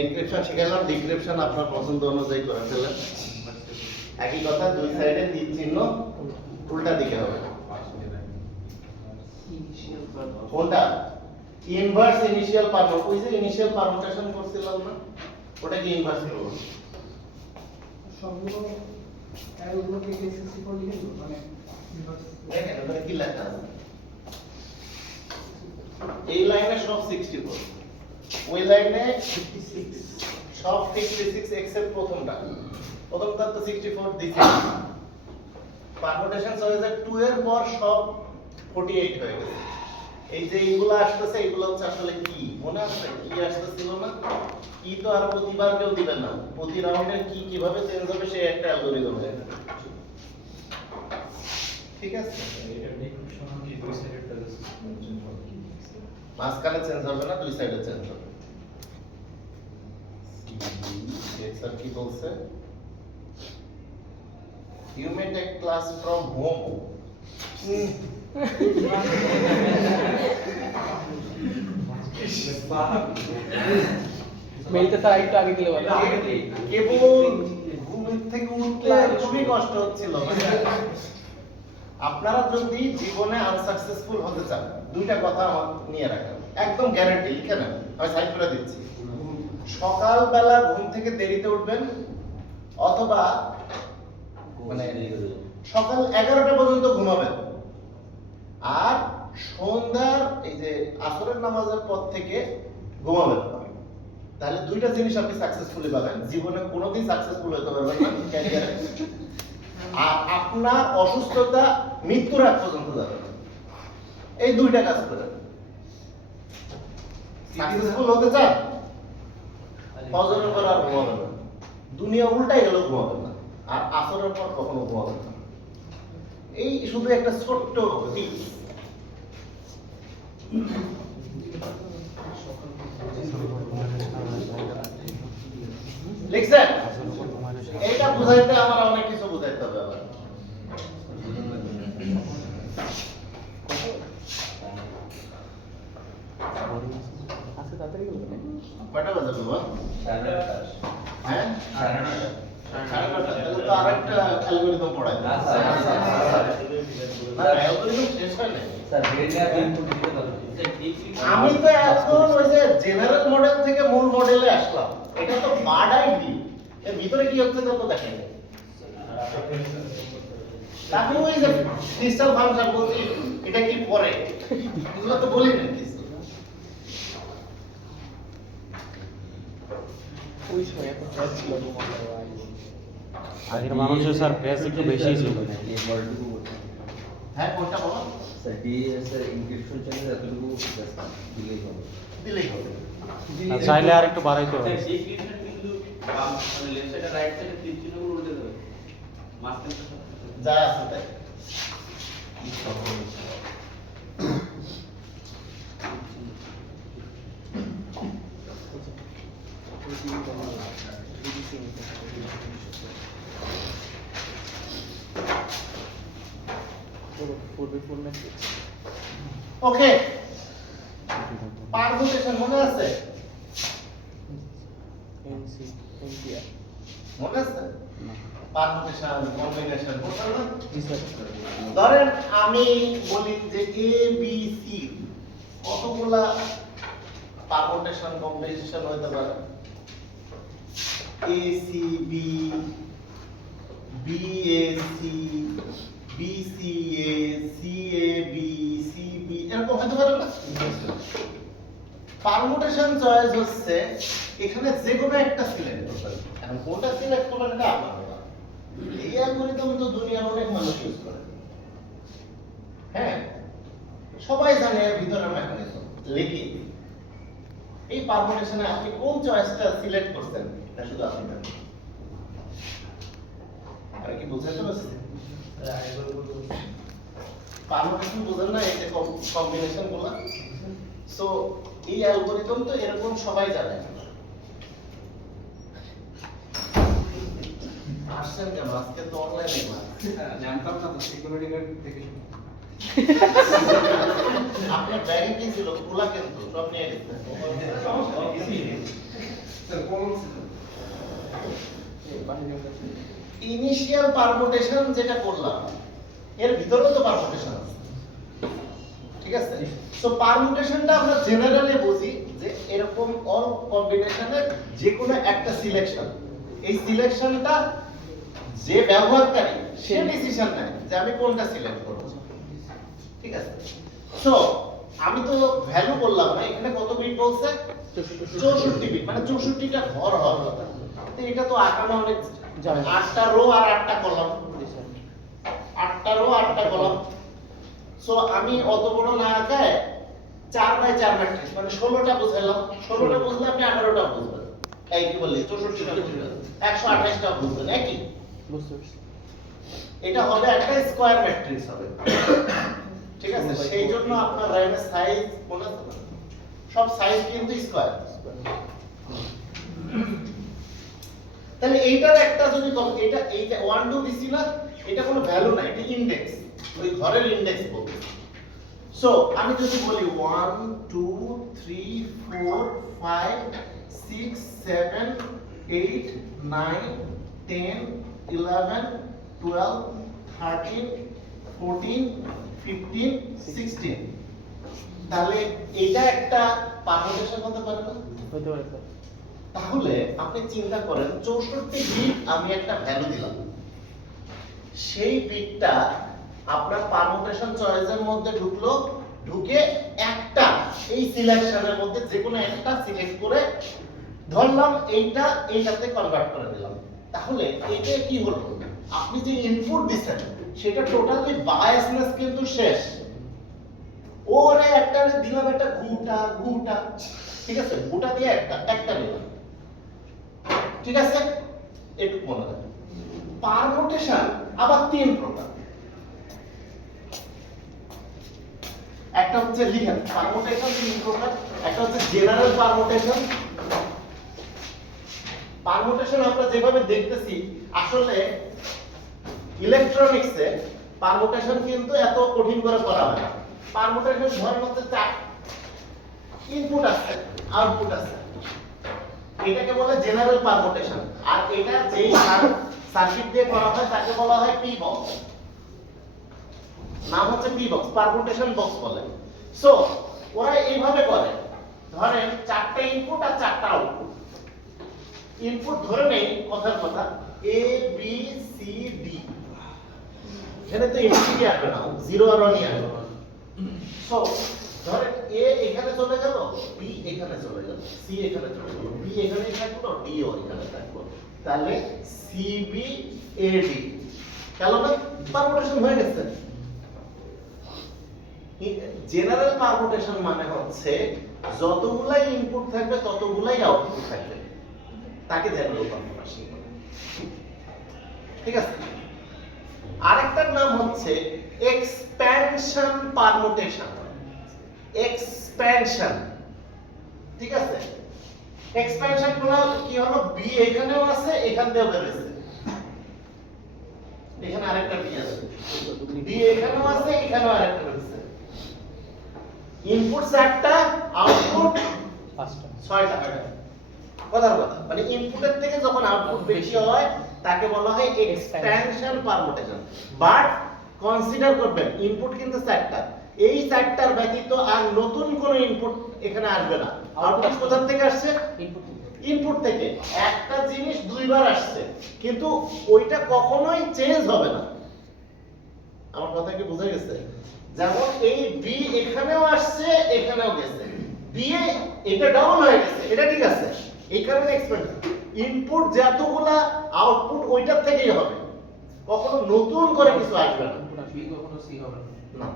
এনক্রিপশন শিখালাম, ডিক্রিপশন আপনার পছন্দ অনুযায়ী করে ফেলেন। একই কথা, দুই সাইডে তীর চিহ্ন উল্টা দিকে হবে। ইনিশিয়াল কোনটা? Inverse initial permutation. ওই যে ইনিশিয়াল পারমুটেশন করছিলাম না, ওটাকে ইনভার্স করব। সবগুলো অ্যারোগুলোকে A64 লিখে দেবো, মানে দেখেন ওখানে কি লেখা আছে। এই লাইনে সব 64, ওই লাইনে 56, সব 56 এক্সেপ্ট প্রথমটা। প্রথমটা তো 64 দিছে। পারমুটেশন হয়ে যায় 2 এর পর সব 48 হয়ে গেছে। এই যে এইগুলো আসতেছে, এইগুলো হচ্ছে আসলে কি মনে আছে? কি আসতেছিল না? কি তো আর প্রতিবার কেউ দিবেন না, প্রতি রাউন্ডে কি কিভাবে চেঞ্জ হবে সেই একটা অ্যালগরিদম আছে। ঠিক আছে, এটা ডিক্রিপশন কি দুই সাইডের তাহলে চেঞ্জ হবে কি? মাঝখানে চেঞ্জ হবে না, দুই সাইডে চেঞ্জ হবে। স্যার কি বলছে? You may take class from home. মেইলটা স্যার একটু আগে দিলে ভালো। কেবল ঘুমের থেকে উঠতে খুবই কষ্ট হচ্ছিল। আপনারা যদি জীবনে আনসাকসেসফুল হতে চান, দুইটা কথা আমার নিয়ে রাখেন, একদম গ্যারান্টি, লিখে নেন, আমি সাইন করে দিচ্ছি। সকালবেলা ঘুম থেকে দেরিতে উঠবেন, অথবা মানে সকাল 11টা পর্যন্ত ঘুমাবেন, আর সন্ধ্যার এই যে আসরের নামাজের পর থেকে ঘুমাবেন। তাহলে দুইটা জিনিস আপনি সাকসেসফুলি পাবেন। জীবনে কোনোদিন সাকসেসফুল হতে পারবেন না ক্যারিয়ারে, আর আপনার অসুস্থতা মৃত্যুর আগ পর্যন্ত যাবে না। এই দুইটা কাজ করেন। সাকসেসফুল হতে চান, ফজরের পর আর ঘুমাবেন না, দুনিয়া উল্টাই গেল ঘুমাবেন না, আর আসরের পর কখনো ঘুমাবেন না। এই শুধু একটা ছোট্ট টিপস। লিখছেন? এইটা বুঝাইতে আমার অনেক কিছু বুঝাইতে হবে আবার। আজকে তাড়াতাড়ি গেল না? কয়টা বাজে বাবা? হ্যাঁ? সাড়ে নটা। তাহলে তো আরেকটা অ্যালগরিদম পড়াই দাও। না, অ্যালগরিদম শেষ হয় নাই। স্যার গ্রেড নিয়ে ইনপুট দিতে পারবেন? আমি তো এখন ওই যে জেনারেল মডেল থেকে মূল মডেলে আসলাম। এটা তো বাডাই দিই, এর ভিতরে কি হচ্ছে তা তো দেখেন। তারপরে ওই যে ক্রিস্টাল ফাংশন বলছি, এটা কি করে এগুলো তো বলি না কিছু। ওই সময় এত ফ্যাস ছিল ঘুমাতে ভাই। আগের মানুষের স্যার ফেস একটু বেশি ছিল। এই বলটুকু বলতে। হ্যাঁ, কোনটা বলো? স্যার ডিএস এর ইনক্রিপশন চ্যানেল এতটুকু জাস্ট দিলেই হবে। দিলেই হবে। আর চাইলে আর একটু বাড়াইতে হবে। ডিক্রিপশন কিন্তু মানে লেফট সাইডে রাইট সাইডে তীর চিহ্নগুলো উল্টে দেবে মাঝখানে যা আছে তাই। ওকে, পারমুটেশন মনে আছে? মনে আছে? পারমুটেশন, কম্বিনেশন, বুঝছেন না? ধরেন আমি বলি যে এ বি সি, কতগুলা পারমুটেশন কম্বিনেশন হতে পারে? A C B, B A C, permutation choice হচ্ছে এখানে যে কোনো একটা সিলেক্ট করতে হবে। এখন কোনটা সিলেক্ট করবেন এটা আপনার ব্যাপার। এই অ্যালগরিদম তো দুনিয়ার অনেক মানুষ ইউজ করে। হ্যাঁ, সবাই জানে এর ভিতরের মেকানিজম। লেকিন এই পারমুটেশনে আপনি কোন চয়েসটা সিলেক্ট করছেন এটা শুধু আপনি জানেন। আর কি বুঝাতে পারছেন? পারমুটেশন বুঝেন না, এই যে কম্বিনেশন গুলো। সো এই অ্যালগরিদম তো এরকম সবাই জানে। আসছেন কেন আজকে তো অনলাইনে ক্লাস? জানতাম না তো সিকিউরিটি গার্ড থেকে আপনার ব্যাগে কি ছিল? খোলা কিন্তু সব নিয়ে গেছে। ইনিশিয়াল পারমুটেশন যেটা করলাম এর ভিতরেও তো পারমুটেশন আছে, ঠিক আছে? সো পারমুটেশনটা আমরা জেনারেলি বুঝি যে এরকম অল কম্বিনেশনের যে কোনো একটা সিলেকশন। এই সিলেকশনটা যে ব্যবহারকারী সে ডিসিশন নেয় যে আমি কোনটা সিলেক্ট করব, ঠিক আছে? সো আমি তো ভ্যালু বললাম না, এখানে কত বিট বলছে? 64 বিট, মানে 64টা ঘর হওয়ার কথা। তো এটা তো আঁকানো অনেক, 8টা রো আর 8টা কলাম, 8টা রো 8টা কলাম। সো আমি অত বড় না আঁকায় 4x4 ম্যাট্রিক্স মানে 16টা বুঝাইলাম। 16টা বুঝলে আপনি 18টা বুঝবেন। এই কি বললি 64টা বুঝবেন, 128টা বুঝবেন, একই। বুঝতে পারছি। এটা হবে একটা স্কয়ার ম্যাট্রিক্স হবে, ঠিক আছে? সেই জন্য আপনার রাইমের সাইজ মনে আছে না? সব সাইজ কিন্তু স্কয়ার। তাহলে এইটার একটা যদি এটা এই যে 1 2 দিছি না, এটা কোনো ভ্যালু না, এটা ইনডেক্স, ওই ঘরের ইনডেক্স বলতে। সো আমি যদি বলি 1 2 3 4 5 6 7 8 9 10 11 12 13 14 15 16, তাহলে এটা একটা পারমুটেশন হতে পারে না? হতে পারে স্যার। তাহলে আপনি চিন্তা করেন 64 বিট আমি একটা ভ্যালু দিলাম, সেই বিটটা আপনার পারমুটেশন চয়েসের মধ্যে ঢুকলো, ঢুকে একটা এই সিলেকশনের মধ্যে যে কোনো একটা সিলেক্ট করে ধরলাম এইটা এইটাতে কনভার্ট করে দিলাম। তাহলে এটা কি হলো? আপনি যে ইনপুট দিচ্ছেন সেটা টোটালি বায়াসনেস কিন্তু শেষ। ওরে একটা দিলাম, একটা ঘুটা, ঠিক আছে? ঘুটা দিয়ে একটা নিলাম, ঠিক আছে? এটুকু মনে রাখবেন। পারমুটেশন আবার 3 প্রকার। একটা হচ্ছে লিখেন পারমুটেশন 3 প্রকার। একটা হচ্ছে জেনারেল পারমুটেশন। পারমুটেশন আমরা যেভাবে দেখতেছি, আসলে ইলেকট্রনিক্সে পারমুটেশন কিন্তু এত কঠিন করে করা হয় না। পারমুটেশন ধরেন হচ্ছে 4 ইনপুট আছে, আউটপুট আছে, এটাকে বলে জেনারেল পারমুটেশন। আর এটা যেই সার্কিট দিয়ে করা হয় তাকে বলা হয় পি বক্স, নাম হচ্ছে পি বক্স, পারমুটেশন বক্স বলে। সো ওরা এইভাবে করে, ধরেন 4টা ইনপুট আর 4টা আউটপুট। ইনপুট ধরে নেই কথার কথা এ বি সি ডি, এখানে তো এবিসিডি আসবে না, 0 আর 1 আসবে। সো ধরেন এ এখানে চলে গেল, বি এখানে চলে গেল, সি এখানে চলে গেল, বি এখানে থাকলো, ডি ও এখানে থাকলো। তাহলে সি বি এ ডি গেল না? পারমুটেশন হয়ে গেছে। জেনারেল পারমুটেশন মানে হচ্ছে যতগুলাই ইনপুট থাকবে ততগুলাই আউটপুট থাকবে, তাকে জেনারেল পারমুটেশন বলে, ঠিক আছে? আরেকটার নাম হচ্ছে এক্সপ্যানশন পারমুটেশন। এক্সপ্যানশন, ঠিক আছে? এক্সপ্যানশন গুলো কি হলো? বি এখানেও আছে, এখান দিয়েও বেরোছে, এখানে আরেকটা বি আছে, বি এখানেও আছে, এখানেও আরেকটা বেরোছে। ইনপুট 4টা, আউটপুট 6টা। কথার কথা মানে ইনপুটের থেকে যখন আউটপুট বেশি হয় তাকে বলা হয় এক্সপ্যানশন পারমুটেশন। বাট কনসিডার করবেন ইনপুট কিন্তু 4টা, এই 4টার ব্যতীত আর নতুন কোনো ইনপুট এখানে আসবে না। আউটপুট কোথা থেকে আসছে? ইনপুট থেকে। একটা জিনিস দুইবার আসছে কিন্তু ওইটা কখনোই চেঞ্জ হবে না। আমার কথা কি বোঝা গেছে? যেমন এই বি এখানেও আসছে, এখানেও গেছে, বি এ এটা ডাউন হয়ে গেছে, এটা ঠিক আছে, এই কারণে এক্সপেন্শন। ইনপুট যতগুলা আউটপুট ওইটার থেকেই হবে, কখনো নতুন করে কিছু আসবে না। বি কখনো সি হবে না। না,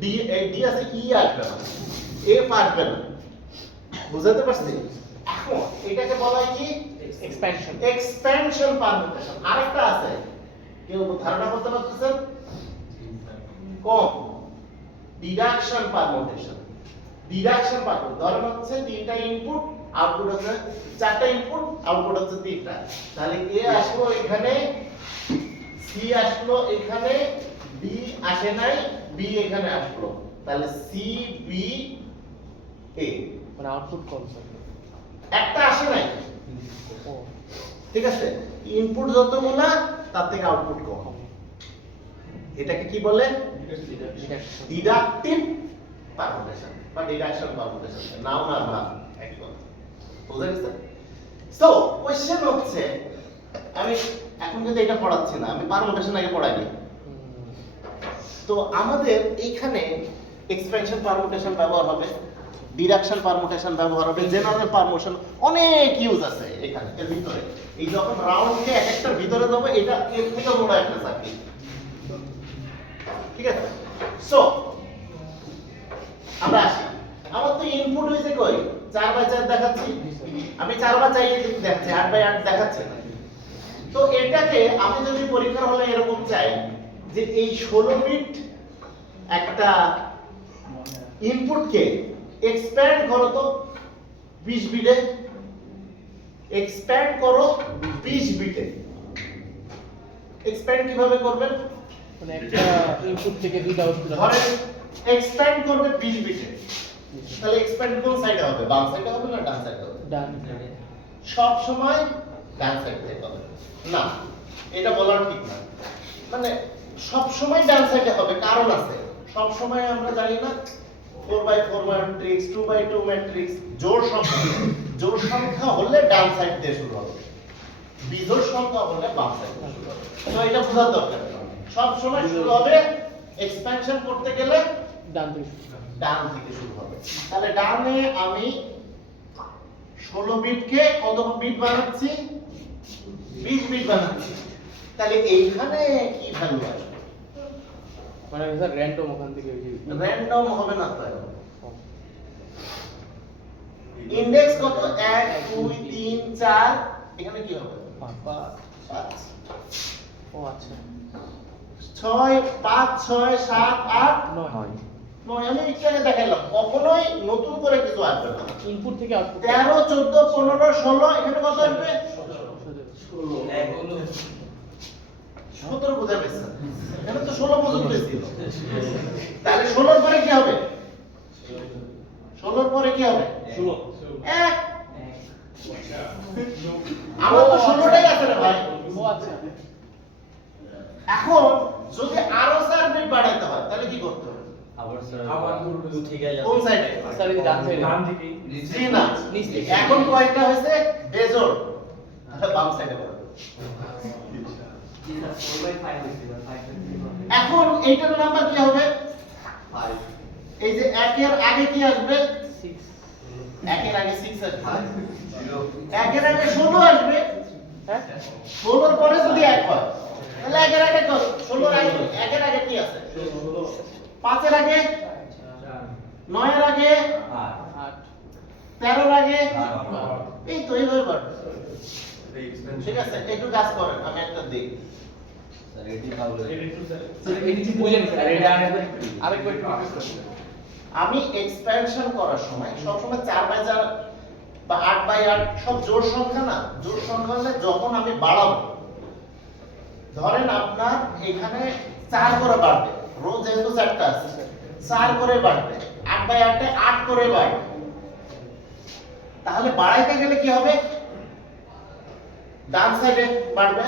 ডি ডি আছে, ই আসবে না, এফ আসবে না, বুঝাতে পারছি? এখন এটাকে বলা হয় কি এক্সপ্যানশন। Expansion permutation. আরেকটা আছে, কেউ ধারণা করতে পারতেছেন? কম ডিডাকশন পারমুটেশন। ডিডাকশন পারমুট ধরেন হচ্ছে তিনটা ইনপুট, আউটপুট হচ্ছে চারটা ইনপুট, আউটপুট হচ্ছে তিনটা, তাহলে এ আসলো এখানে, সি আসলো এখানে, ডি আসে নাই, বি এখানে আসলো, তাহলে সি বি এ। মানে আউটপুট কম স্যার। একটা আসে নাই, ও ঠিক আছে, ইনপুট যতগুলা তার থেকে আউটপুট কম, এটাকে কি বলে? ডিডাকশন। ডিডাকটিভ পারমুটেশন বা ডিডাকশন পারমুটেশন, নাউন আর ভার্ব একদম, বুঝা গেছে? সো কোশ্চেন হচ্ছে, আমি এখন কিন্তু এটা পড়াচ্ছি না, আমি পারমুটেশন আগে পড়াইনি। তো আমাদের এইখানে এক্সপেনশন পারমুটেশন ব্যবহার হবে, ডিডাকশন পারমুটেশন ব্যবহার হবে, জেনারেল পারমুটেশন, অনেক ইউজ আছে এখানে এর ভিতরে। এই যখন রাউন্ডকে এক একটার ভিতরে দেবো, এটা এর থেকে বড় একটা চাকরি, ঠিক আছে? সো আমরা আসি, আমার তো ইনপুট হইছে কই 4/4 দেখাচ্ছি, আমি 4/4 দেখাচ্ছি, 8/8 দেখাচ্ছি না। তো এটাকে আমি যদি পরীক্ষার হলে এরকম চাই যে এই 16 বিট একটা ইনপুটকে এক্সপ্যান্ড করো তো 20 বিটে, এক্সপ্যান্ড করো 20 বিটে। এক্সপ্যান্ড কিভাবে করবেন? মানে একটা ইনপুট থেকে দুইটা আউটপুট ধরেন এক্সপ্যান্ড করবে 20 বিটে, তাহলে এক্সপ্যান্ড কোন সাইডে হবে? বাম সাইডে হবে না ডান সাইডে হবে? ডান। সব সময় ডান সাইড থেকে হবে না, এটা বলা ঠিক না। মানে সব সময় ডান সাইডে হবে, কারণ আছে। সব সময় আমরা জানি না 4/4 ম্যাট্রিক্স, 2/2 ম্যাট্রিক্স, জোড় সংখ্যা হলে ডান সাইড দিয়ে শুরু হবে, বিজোড় সংখ্যা হলে বাম সাইড দিয়ে শুরু হবে। তো এটা বোঝার দরকার, সব সময় শুরু হবে এক্সপ্যানশন করতে গেলে ডান থেকে। ডান থেকে শুরু হবে। তাহলে ডানে আমি 16 বিটকে কত বিট বানাচ্ছি? 20 বিট বানাচ্ছি। তাহলে এইখানে কি ভ্যালু আসবে? মানে স্যার র‍্যান্ডম ওখান থেকে র‍্যান্ডম হবে না তো। ইনডেক্স কত? 1 2 3 4, এখানে কি হবে? 5। ও আচ্ছা 6 5 6 7 8 9 9। আমি এখানে দেখাইলাম, কখনোই নতুন করে কিছু আসবে না। ইনপুট থেকে আউটপুট 13 14 15 16, এখানে কত আসবে? 17 বোঝা গেছে, এখানে তো 16 পর্যন্ত ছিল। তাহলে 16 এর পরে কি হবে? 16 এর পরে কি হবে? 16 1। আমার তো 16টাই আছে রে ভাই। ও আচ্ছা এখন যদি আরো 4 বিট বাড়াইতে হয় তাহলে কি করতে হবে? আবার স্যার আবার ঠিক আছে কোন সাইডে? স্যার এই ডান সাইডে ডান থেকে জি না, নিচ থেকে। এখন কয়টা হয়েছে? বেজোড়, তাহলে বাম সাইডে বাড়াবে। এখন এইটার নাম্বার কি হবে? 5। এই যে 1 এর আগে কি আসবে? 6 1 এর আগে 6 আসবে, 1 এর আগে 16 আসবে। হ্যাঁ 16 এর পরে যদি 1 হয় তাহলে 1 এর আগে কত? 16 এর আগে 1 এর আগে কি আছে? 5 এর আগে 9 এর আগে 8 13 এর আগে, এই তো এইভাবে বাড়বে। ঠিক আছে, একটু কাজ করেন, আমি একটা দিই। স্যার এটি তাহলে স্যার এই কিছু বুঝেন স্যার এটা আরেকবার একটু রিপিট করুন। আমি এক্সপ্যানশন করার সময় সবসময় 4/4 বা 8/8 সব জোড় সংখ্যা না, জোড় সংখ্যা হলে যখন আমি বাড়াবো, ধরেন আপনার এখানে 4 করে বাড়বে, রো যেহেতু 4টা আছে 4 করে বাড়বে, 8/8 এ 8 করে বাড়বে। তাহলে বাড়াইতে গেলে কি হবে? ডান সাইডে বাড়বে,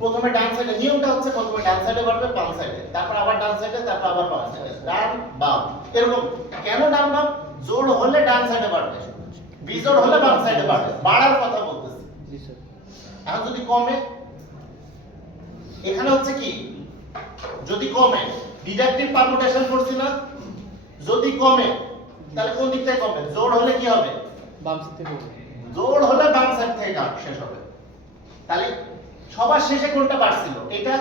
প্রথমে ডান সাইডে, নিয়মটা হচ্ছে প্রথমে ডান সাইডে বাড়বে, বাম সাইডে, তারপর আবার ডান সাইডে, তারপর আবার বাম সাইডে, ডান বাম এরকম। কেন ডান বাম? জোড় হলে ডান সাইডে বাড়বে, বিজোড় হলে বাম সাইডে বাড়বে, বাড়ার কথা বলতেছি। জি স্যার এখন যদি কমে, এখানে হচ্ছে কি, যদি কমে ডিডাকটিভ পারমুটেশন করছি না, যদি কমে তাহলে কোন দিক থেকে কমবে? জোড় হলে কি হবে? বাম সাইড থেকে জোড় হলে বাম সাইড থেকে শেষ হবে। তাহলে সবার শেষে কোনটা বাড়ছিল? এটা।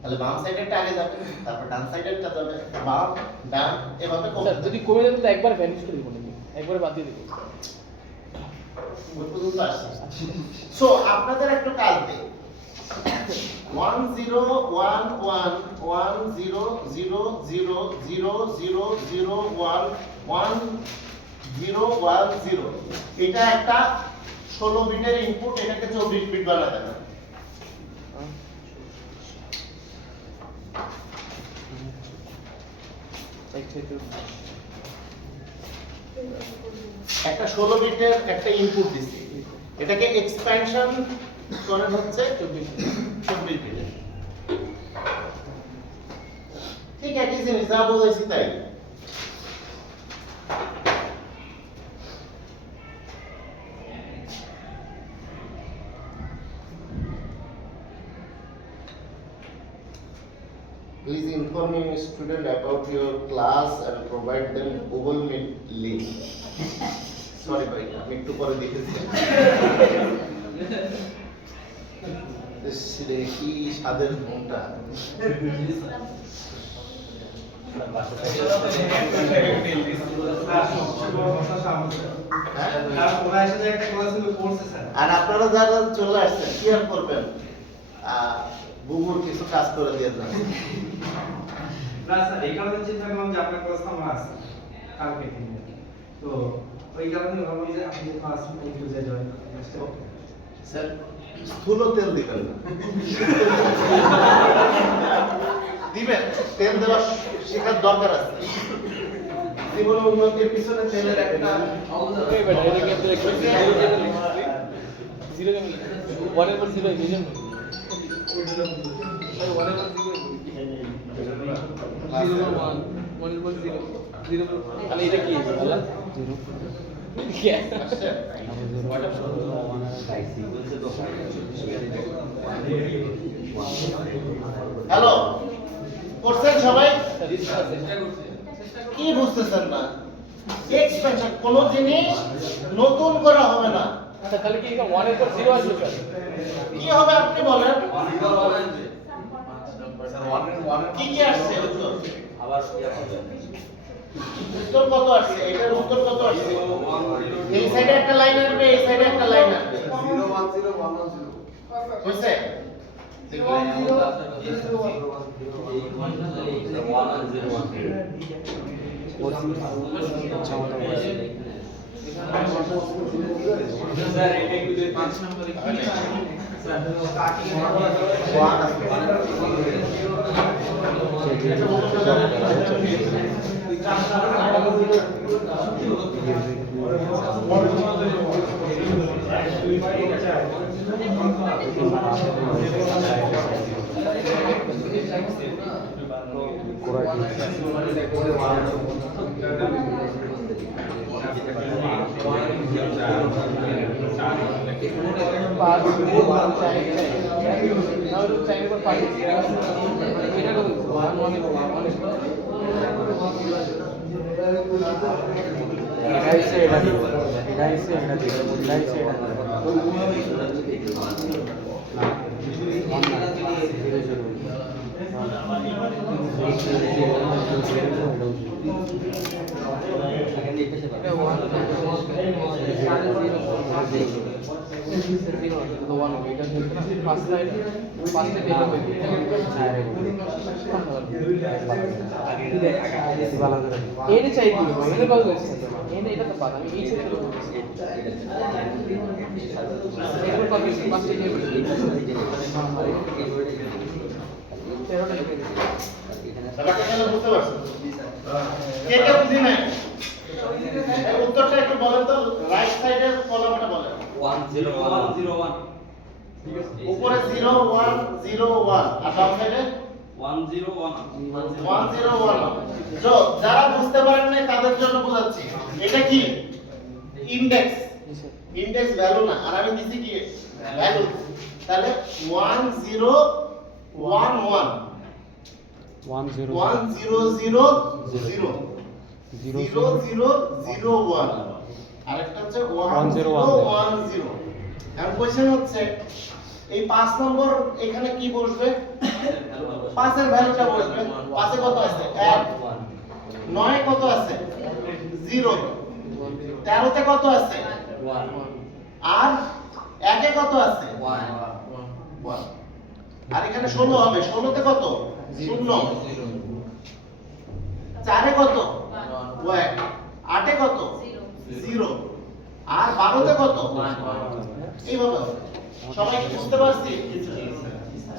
তাহলে বাম সাইডেরটা আগে যাবে, তারপর ডান সাইডেরটা যাবে, বাম ডান এভাবে কমবে। স্যার যদি কমে যাবে তো একবার ভ্যানিশ করে দিব নাকি একবারে বাদ দিয়ে দেব? ওই পর্যন্ত আসছে। সো আপনাদের একটু কাজ দেই। 1 0 1 1 1 0 0 0 0 0 0 1 1 0 1 0 এটা একটা 16 বিটের ইনপুট, এটাকে 24 বিট বানাতে হবে। একটা 16 বিটের একটা ইনপুট দিছি, এটাকে এক্সপ্যানশন করেন হচ্ছে 24 বিটে। ঠিক একই জিনিস যা বোঝাইছি তাই। Please inform your student about your class and provide them Google Meet link. Sorry ভাই, আমি একটু পরে দেখেছি। রে কি স্বাদের ঘুমটা। আর আপনারা যারা চলে আসছেন কি আর করবেন? বুবুর কিছু কাজ করে দিয়ে যান। না স্যার, এই কারণে চিন্তা করলাম যে আপনার ক্লাস আমার আছে কালকে থেকে, তো ওই কারণে ভাবলাম যে আপনি ক্লাস একটু যে জয়েন স্যার স্থূল তেল দিবেন না। দিবেন, তেল দেওয়া শেখার দরকার আছে। জীবন উন্নতির পিছনে তেলের একটা এই বেটা এটা কি আপনি একটু জিরো কেমন 1 এর পর 0 বুঝেন না? আর 1 এর পর 0 0 1 1 এর পর 0 0 তাহলে এটা কি বলা 0 কি আসছে। হ্যালো, করছেন সবাই? কি বুঝতেছেন না? এক্সপেনশন কোন জিনিস নতুন করা হবে না। আচ্ছা তাহলে কি এটা 1 এর পর 0 আসবে স্যার? কি হবে আপনি বলেন? কি কি আসছে উত্তর? উত্তর কত আসছে? এটার উত্তর কত আসছে? এই সাইডে একটা লাইন আসবে, এই সাইডে একটা লাইন আসবে। 0 1 0 1 1 0 হইছে? ব্যাপারটা কেন বুঝতে পারছেন? কে কে বুঝি নাই? এই উত্তরটা একটু বলেন তো, রাইট সাইডের কলামটা বলেন। 1 0 1 0 1 উপরে 0 1 0 1 আর বাম সাইডে 1 0 1 1 0 1। তো যারা বুঝতে পারেন না তাদের জন্য বোঝাচ্ছি, এটা কি ইনডেক্স, ইনডেক্স ভ্যালু না, আর আমি দিছি কি ভ্যালু। তাহলে 1 0 1 1 1 0 1 0 0 0 0001 আরেকটা হচ্ছে 1010। এখন কোশ্চেন হচ্ছে এই 5 নম্বর এখানে কি বসবে? 5 এর ভ্যালুটা বসবে। 5 এ কত আছে? 1। 9 কত আছে? 0। 13 তে কত আছে? 1 আর 1 এ কত আছে? 1 আর এখানে 16 হবে। 16 তে কত? 0। 4 এ কত? 1। 8 এ কত? 0। আর 12 তে কত? 1 এইভাবে হবে। সবাই কি বুঝতে পারছি?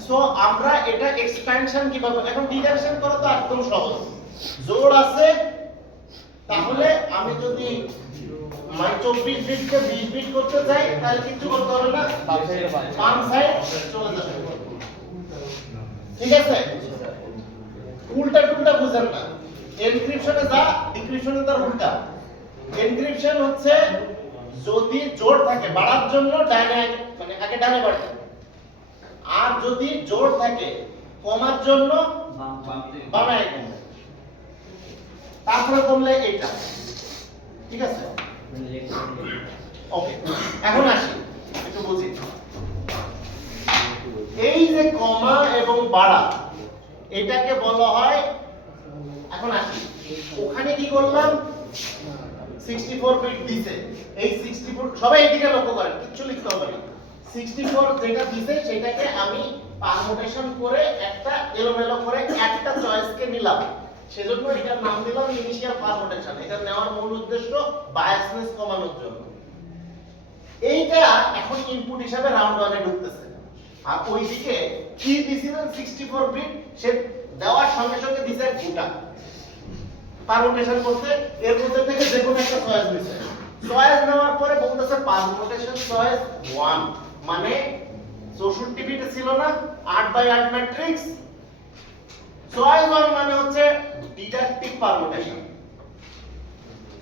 সো আমরা এটা এক্সপ্যানশন কিভাবে, এখন ডিডাকশন করা তো একদম সহজ। জোড় আছে, তাহলে আমি যদি 24 বিটকে 20 বিট করতে চাই তাহলে কিছু করতে হবে না, বাম সাইড চলে যাবে। ঠিক আছে? উল্টা টুলটা বুঝেন না। এনক্রিপশনে যা, ডিক্রিপশনে তার উল্টা। এনক্রিপশন হচ্ছে যদি জোড় থাকে বাড়ার জন্য ডানে মানে আগে ডানে বাড়বে, আর যদি জোড় থাকে কমার জন্য বামে কমবে, তারপরে কমলে এইটা। ঠিক আছে? ওকে, এখন আসি একটু বুঝি। এই যে কমা এবং বাড়া, এটাকে বলা হয়, এখন আসি ওখানে কি করলাম, 64 বিট দিছে। এই 64 সবাই এদিকে লক্ষ্য করেন, কিছু লিখতে হবে না। 64 যেটা দিছে সেটাকে আমি পারমুটেশন করে একটা এলোমেলো করে একটা চয়েসকে নিলাম, সেজন্য এটার নাম দিলাম ইনিশিয়াল পারমুটেশন। এটা নেওয়ার মূল উদ্দেশ্য বায়াসনেস কমানোর জন্য। এইটা এখন ইনপুট হিসাবে রাউন্ড 1 এ ঢুকতেছে। আর ওইদিকে কি দিছিলেন 64 বিট, সে দেওয়ার সঙ্গে সঙ্গে দিছে গোটা পারমুটেশন করতে, এর মধ্যে থেকে যে কোনো একটা চয়েস দিছে। চয়েস নেওয়ার পরে বলতেছে পারমুটেশন চয়েস 1, মানে 64 বিটে ছিল না 8x8 ম্যাট্রিক্স। চয়েস 1 মানে হচ্ছে ডিডাক্টিভ পারমুটেশন।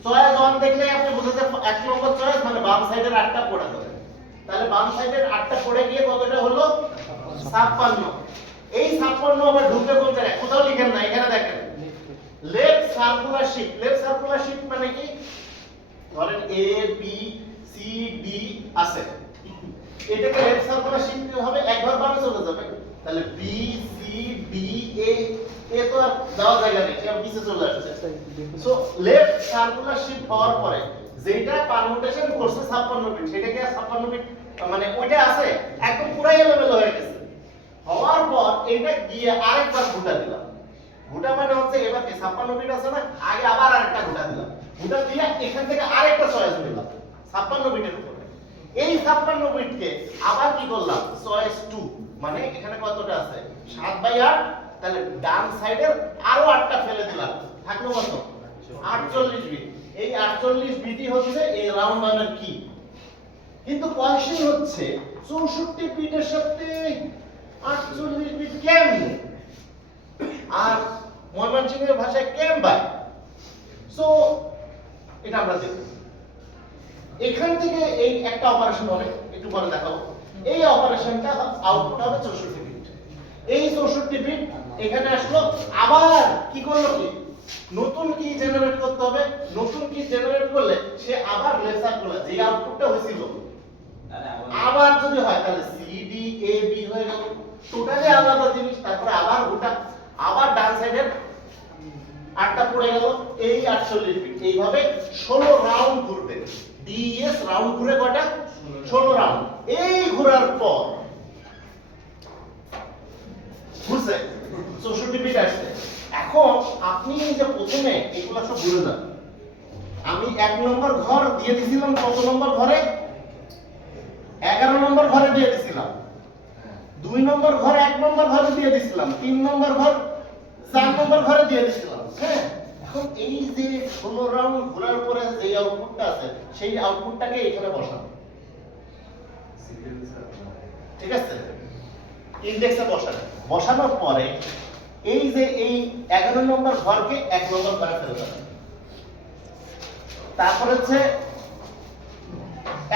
চয়েস 1 দেখলে আপনি বুঝতে 1 নম্বর চয়েস মানে বাম সাইডের 8টা পড়ে যাবে। তাহলে বাম সাইডের 8টা পড়ে গিয়ে কতটা হলো? 56। এই 56 আবার ঢুকে কোন জায়গায়? কোথাও লিখেন না, এখানে দেখেন left circular shift. Left circular shift মানে কি? ধরেন এ বি সি ডি আছে, এটাকে লেফট সার্কুলার শিফট হবে, একবার বামে চলে যাবে। তাহলে বি সি ডি এ তো আর যাওয়ার জায়গা নেই, সে নিচে চলে আসছে। সো লেফট সার্কুলার শিফট হওয়ার পরে যেটা পারমুটেশন করছে 56 বিট, সেটা কি আর 56 বিট মানে ওইটা আছে? একদম পুরাই এলোমেলো হয়ে গেছে। হওয়ার পর এটা গিয়ে আরেকবার ঘুটা দিলাম। ঘুটা মানে হচ্ছে এবার কি 56 বিট আছে না, আগে আবার আরেকটা ঘুটা দিলাম। ঘুটা দিয়ে এখান থেকে আরেকটা চয়েস নিলাম 56 বিটের উপরে। এই 56 বিটকে আবার কি করলাম? চয়েস 2, মানে এখানে কতটা আছে? 7/8। তাহলে ডান সাইডের আরো 8টা ফেলে দিলাম, থাকলো কত? 48 বিট। এই 48 বিটই হচ্ছে এই রাউন্ড 1 এর কি। কিন্তু কোশ্চেন হচ্ছে 64 বিটের সাথে 48 বিট কেমনে, আর ময়মনসিংহের ভাষায় কেমবাই। সো এটা আমরা দেখব। এখান থেকে এই একটা অপারেশন হবে, একটু পরে দেখাবো। এই অপারেশনটা আউটপুট হবে 64 বিট। এই 64 বিট এখানে আসলো, আবার কি করলো, কি নতুন কি জেনারেট করতে হবে। নতুন কি জেনারেট করলে সে আবার লেফট সার্কুলার যে আউটপুটটা হয়েছিল আবার যদি হয় তাহলে সি ডি এ বি হয়ে গেল, টোটালি আলাদা জিনিস। তারপরে আবার গোটা আবার ডান সাইডের 8টা পড়ে গেল, এই 48 বিট। এইভাবে 16 রাউন্ড ঘুরবে। ডিএস রাউন্ড ঘুরে কয়টা? 16 রাউন্ড। এই ঘোরার পর বুঝছে 64 বিট আসছে। এখন আপনি যে প্রথমে এগুলা সব ভুলে যান। আমি 1 নম্বর ঘর দিয়ে দিছিলাম কত নম্বর ঘরে? 11 নম্বর ঘরে দিয়ে দিছিলাম। 2 নম্বর ঘরে 1 নম্বর ঘরে দিয়ে দিছিলাম। 3 নম্বর ঘর 4 নম্বর ঘরে দিয়ে দিছিলাম। হ্যাঁ, এখন এই যে 16 রাউন্ড ঘোরার পরে যে আউটপুটটা আছে সেই আউটপুটটাকে এখানে বসাবো। ঠিক আছে? ইনডেক্সে বসানোর পরে এই যে এই 11 নম্বর ঘরকে 1 নম্বর ঘরে ফেলে দেবেন। তারপর হচ্ছে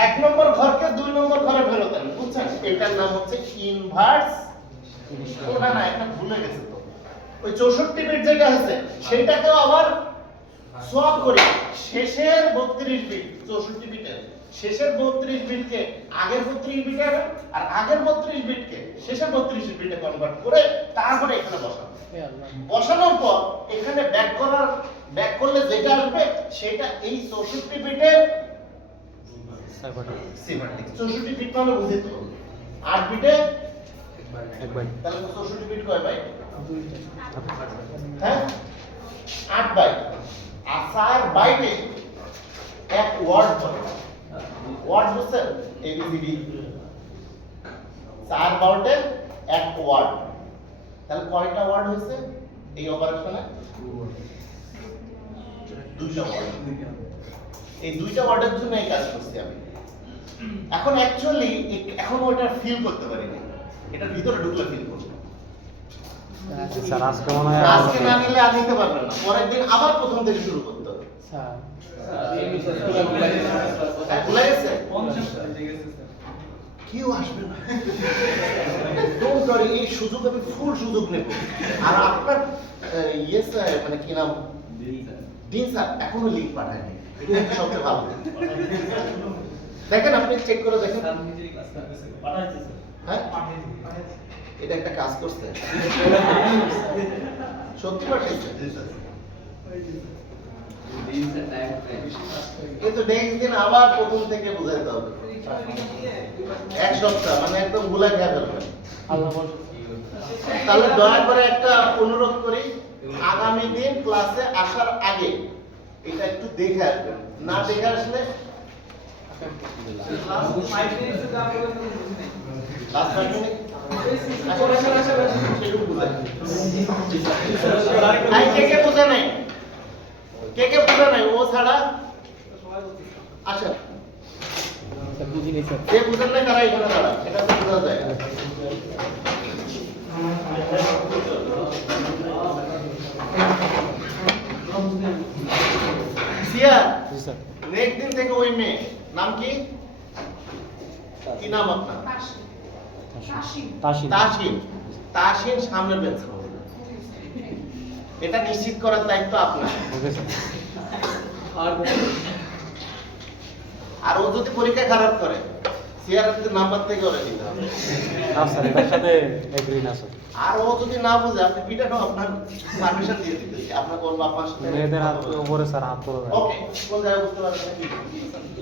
1 নম্বর ঘরকে 2 নম্বর ঘরে ফেলে দেন। বুঝছেন? এটার নাম হচ্ছে ইনভার্স। ওটা না, এটা ভুলে গেছে তো। ওই 64 বিট যেটা আছে সেটাকেও আবার সোয়াপ করি শেষের 32 বিট 64 বিটের শেষের 32 বিটকে আগের 32 বিটে আর আগের 32 বিটকে শেষের 32 বিটে কনভার্ট করে তারপরে এখানে বসাবো। বসানোর পর এখানে ব্যাক করলে যেটা আসবে সেটা এই 64 বিটের সিমেট্রিক। 64 বিট মানে বুঝি তো 8 বিটে 1 বাইট। তাহলে 64 বিট কয় বাইট? হ্যাঁ 8 বাইট। আর 4 বাইটে এক ওয়ার্ড ধরে ওয়ার্ড বুঝছেন এবিসিডি 4 বাইটে এক ওয়ার্ড। তাহলে কয়টা ওয়ার্ড হয়েছে এই অপারেশনে? 2টা ওয়ার্ড। এই 2টা ওয়ার্ডের জন্য এই কাজ করছি আমি। এখন অ্যাকচুয়ালি এখন ওটা ফিল করতে পারি না, এটার ভিতরে ঢুকলে ফিল করব। স্যার আজকে মনে হয় আজকে না নিলে আর নিতে পারবেন না, পরের দিন আবার প্রথম থেকে শুরু করতে হবে। স্যার ভুলে গেছে? 50 ঠিক আছে স্যার। কেউ আসবে না, ডোন্ট ওয়ারি, এই সুযোগ আমি ফুল সুযোগ নেব। আর আপনার স্যার মানে কি নাম দিন স্যার এখনো লিংক পাঠায়নি, এটা হচ্ছে সবচেয়ে ভালো। দেখেন আপনি চেক করে দেখেন। স্যার নিজেই ক্লাস করতেছে। পাঠাইছে স্যার। হ্যাঁ এটা একটা কাজ করছে সত্যি পাঠাইছে। কিন্তু নেক্সট দিন আবার প্রথম থেকে বুঝাইতে হবে, এক সপ্তাহ মানে একদম ভুলে খেয়ে ফেলবেন। আল্লাহ বল তাহলে দয়া করে একটা অনুরোধ করি, আগামী দিন ক্লাসে আসার আগে এটা একটু দেখে আসবেন, না দেখে আসলে ক্লাস 5 মিনিটস এর দাম বলে তো বুঝি নাই। ক্লাস কাটবে। আসেন সেটুকু বুঝাই। আই কে বোঝা নাই, কে বোঝা নাই ও ছাড়া আসেন। স্যার বুঝি নেই স্যার কে বুঝেন না তারা এখানে দাঁড়া, এটা তো বোঝা যায়। সিয়া জি স্যার। নেক্সট দিন থেকে ওই মেয়ে নাম কি কি নাম আপনার? তাসিন। তাসিন সামনে বেঞ্চে বসবে। এটা নিশ্চিত করার দায়িত্ব আপনার। Okay sir. আর ও যদি পরীক্ষা খারাপ করে সিআরএফ নাম্বার থেকে ওরে দিতে হবে। না স্যার এটার সাথে এগ্রি না স্যার। আর ও যদি না বুঝে আপনি পিটানো আপনার পারমিশন দিয়ে দিতেছি, আপনার কোন বাপার সাথে মেয়েদের হাত উপরে স্যার হাত তোলা যায়। ওকে কোন জায়গায় বুঝতে পারছেন কি?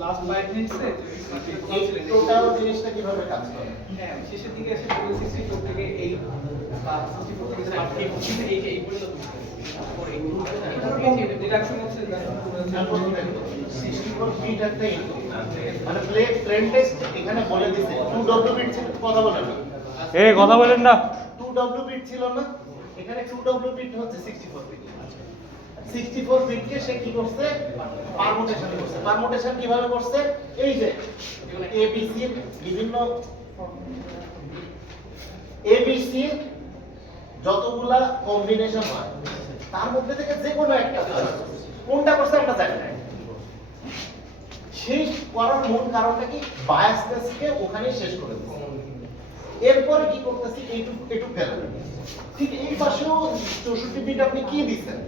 লাস্ট 5 মিনিটস এ এই টোটাল জিনিসটা কিভাবে কাজ করে? হ্যাঁ শেষের দিকে এসে 64 থেকে 8 বা 64 থেকে 8 এই যে এই পর্যন্ত ডিডাকশন হচ্ছে আমি প্রথমে 64 বিট একটা ইনপুট মানে প্লেন টেক্সট এখানে বলে দিছে 2w বিট ছিল, কথা বলেন না এই কথা বলেন না। 2w বিট ছিল না, এখানে 2w বিট হচ্ছে 64 বিট। 64 বিটকে সে কি করছে? পারমুটেশন করছে। পারমুটেশন কিভাবে করছে? এই যে ABC এর বিভিন্ন ABC যতগুলা কম্বিনেশন হয় তার মধ্যে থেকে যে কোনো একটা কোনটা করছে আমরা জানি না। সেই করার মূল কারণটা কি? বায়াসনেসকে ওখানে শেষ করে দিচ্ছে। এরপরে কি করতেছি? এইটুকু ফেলে ঠিক এই পাশেও 64 বিট আপনি কি দিচ্ছেন?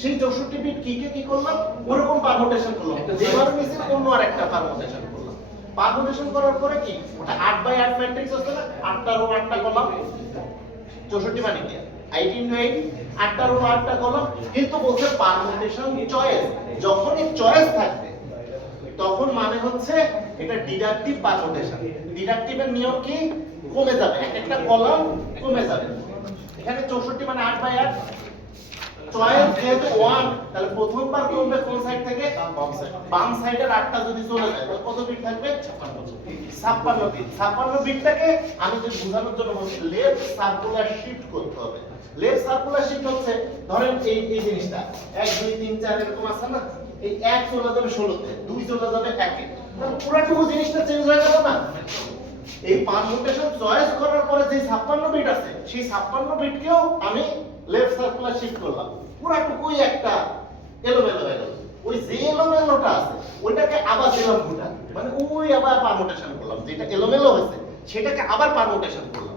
সেই 64 বিট কি করলাম? ওরকম পারমুটেশন করলাম, যেভাবে নিচে অন্য আরেকটা পারমুটেশন করলাম। পারমুটেশন করার পরে কি ওটা 8/8 ম্যাট্রিক্স হচ্ছে না, 8টা রো 8টা কলাম, 64 মানে কি 8 × 8 8টা রো 8টা কলাম। কিন্তু বলছে পারমুটেশন চয়েস, যখনই চয়েস থাকবে তখন মানে হচ্ছে এটা ডিডাকটিভ পারমুটেশন। ডিডাকটিভের নিয়ম কি? কমে যাবে, একটা কলাম কমে যাবে। এখানে 64 মানে 8/8, চয়েস যেহেতু 1 তাহলে প্রথমবার কমবে কোন সাইড থেকে? বাম সাইডের 8টা যদি চলে যায় তাহলে কত বিট থাকবে? 56 বিট। 56 বিটটাকে আমি যদি বোঝানোর জন্য বলছি লেফট সার্কুলার শিফট করতে হবে। লেফট সার্কুলার শিফট হচ্ছে ধরেন এই জিনিসটা 1 2 3 4 এরকম আছে না, এই 1 চলে যাবে 16তে, 2 চলে যাবে 1-এ, তাহলে পুরোটুকু জিনিসটা চেঞ্জ হয়ে গেল না? এই পারমুটেশন চয়েস করার পরে যে 56 বিট আছে সেই 56 বিটকেও আমি লেফট সার্কুলার শিফট করলাম, পুরোটুকুই একটা এলোমেলো হয়ে গেল। ওই যে এলোমেলোটা আছে ওইটাকে আবার দিলাম ফুটা, মানে ওই আবার পারমুটেশন করলাম, যেটা এলোমেলো হয়েছে সেটাকে আবার পারমুটেশন করলাম।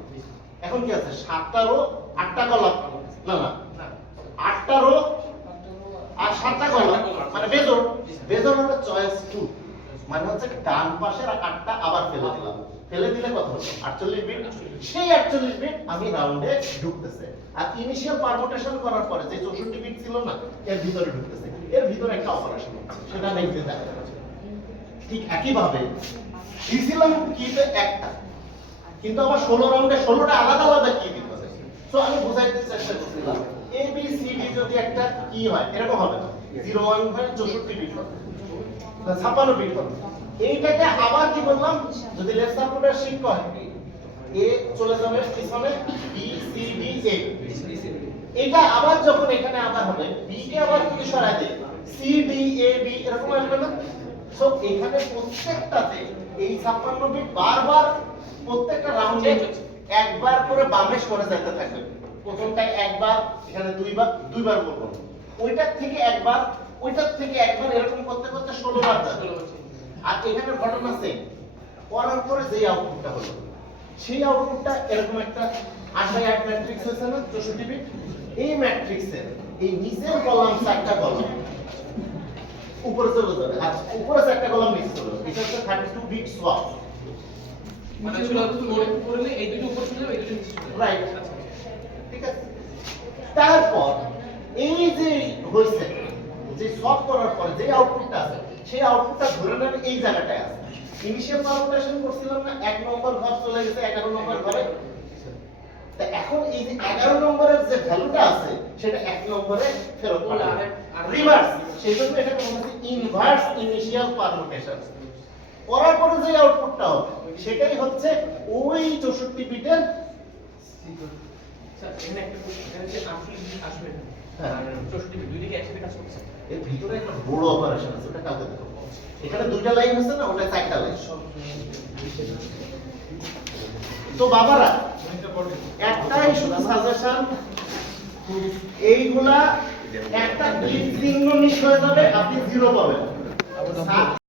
এখন কি আছে? 7টা রো 8টা কলাম, না 8টা রো আর সাতটা কলাম মানে বেজোড়। বেজোড় হলো চয়েস 2, মানে হচ্ছে ডান পাশের 8টা আবার ফেলে দিলাম। ফেলে দিলে কত হলো? 48 বিট। সেই 48 বিট আমি রাউন্ডে ঢুকতেছে। আর ইনিশিয়াল পারমুটেশন করার পরে যে 64 বিট ছিল না, এর ভিতরে ঢুকতেছে। এর ভিতরে একটা অপারেশন হচ্ছে, সেটা নেক্সট দেখা যাবে। ঠিক একই ভাবে দিছিলাম কিতে একটা, কিন্তু আবার 16 রাউন্ডে 16টা আলাদা আলাদা কি দিতে হবে। সো আমি বোঝাইতে চেষ্টা করছিলাম এ বি সি ডি যদি একটা কি হয় এরকম হবে না, 01 হয় 64 বিট হবে, 56 বিট হবে। এইটাকে আবার কি বললাম, যদি লেফট সাপোর্টার শিফট হয় এ চলে যাবে পিছনে বি সি ডি এ, এটা আবার যখন এখানে আবার হবে বি কে আবার যদি সরায় দেই সি ডি এ বি এরকম আসবে না। সো এখানে প্রত্যেকটাতে এই 56 বিট বারবার প্রত্যেকটা রাউন্ডে একবার করে বামে সরে যেতে থাকবে। প্রথমটায় একবার, এখানে দুইবার বলবো, ওইটার থেকে একবার, ওইটার থেকে একবার, এরকম করতে করতে 16 বার যাবে। আর এখানে ঘটনা সেম, করার পরে যে আউটপুটটা হলো সেই আউটপুটটা এরকম একটা 8x8 ম্যাট্রিক্স হয়েছে না 64 বিট। এই ম্যাট্রিক্সের এই নিচের কলাম 4টা কলাম উপরে চলে যাবে, আর উপরে 4টা কলাম নিচে চলে যাবে। এটা হচ্ছে 32 বিট সোয়াপ। মানে ছিল করলে এই দুটো উপর ছিল এই দুটো নিচে ছিল। রাইট, ঠিক আছে। তারপর এই যে হইছে, যে সব করার পরে যে আউটপুটটা আছে সেই আউটপুটটা ধরে নেন এই জায়গাটায় আছে। ইনিশিয়াল পারমুটেশন করছিলাম না, 1 নম্বর ঘর চলে গেছে 11 নম্বর ঘরে। তা এখন এই যে 11 নম্বরের যে ভ্যালুটা আছে সেটা 1 নম্বরে ফেরত পাঠাবে, রিভার্স। সেজন্য এটা বলা হচ্ছে ইনভার্স ইনিশিয়াল পারমুটেশন। করার পরে যে আউটপুটটা হবে সেটাই হচ্ছে ওই 64 বিটের। স্যার এখানে একটা প্রশ্ন, এখানে যে 48 বিট আসবে না হ্যাঁ। আর 64 বিট দুই দিকে একসাথে কাজ করছে। এর ভিতরে একটা বড় অপারেশন আছে, ওটা কালকে দেখো। এখানে দুইটা লাইন আছে না, ওটা 4টা লাইন। তো বাবারা একটাই শুধু সাজেশন, এইগুলা একটা ক্লিক চিহ্ন মিস হয়ে যাবে, আপনি 0 পাবেন।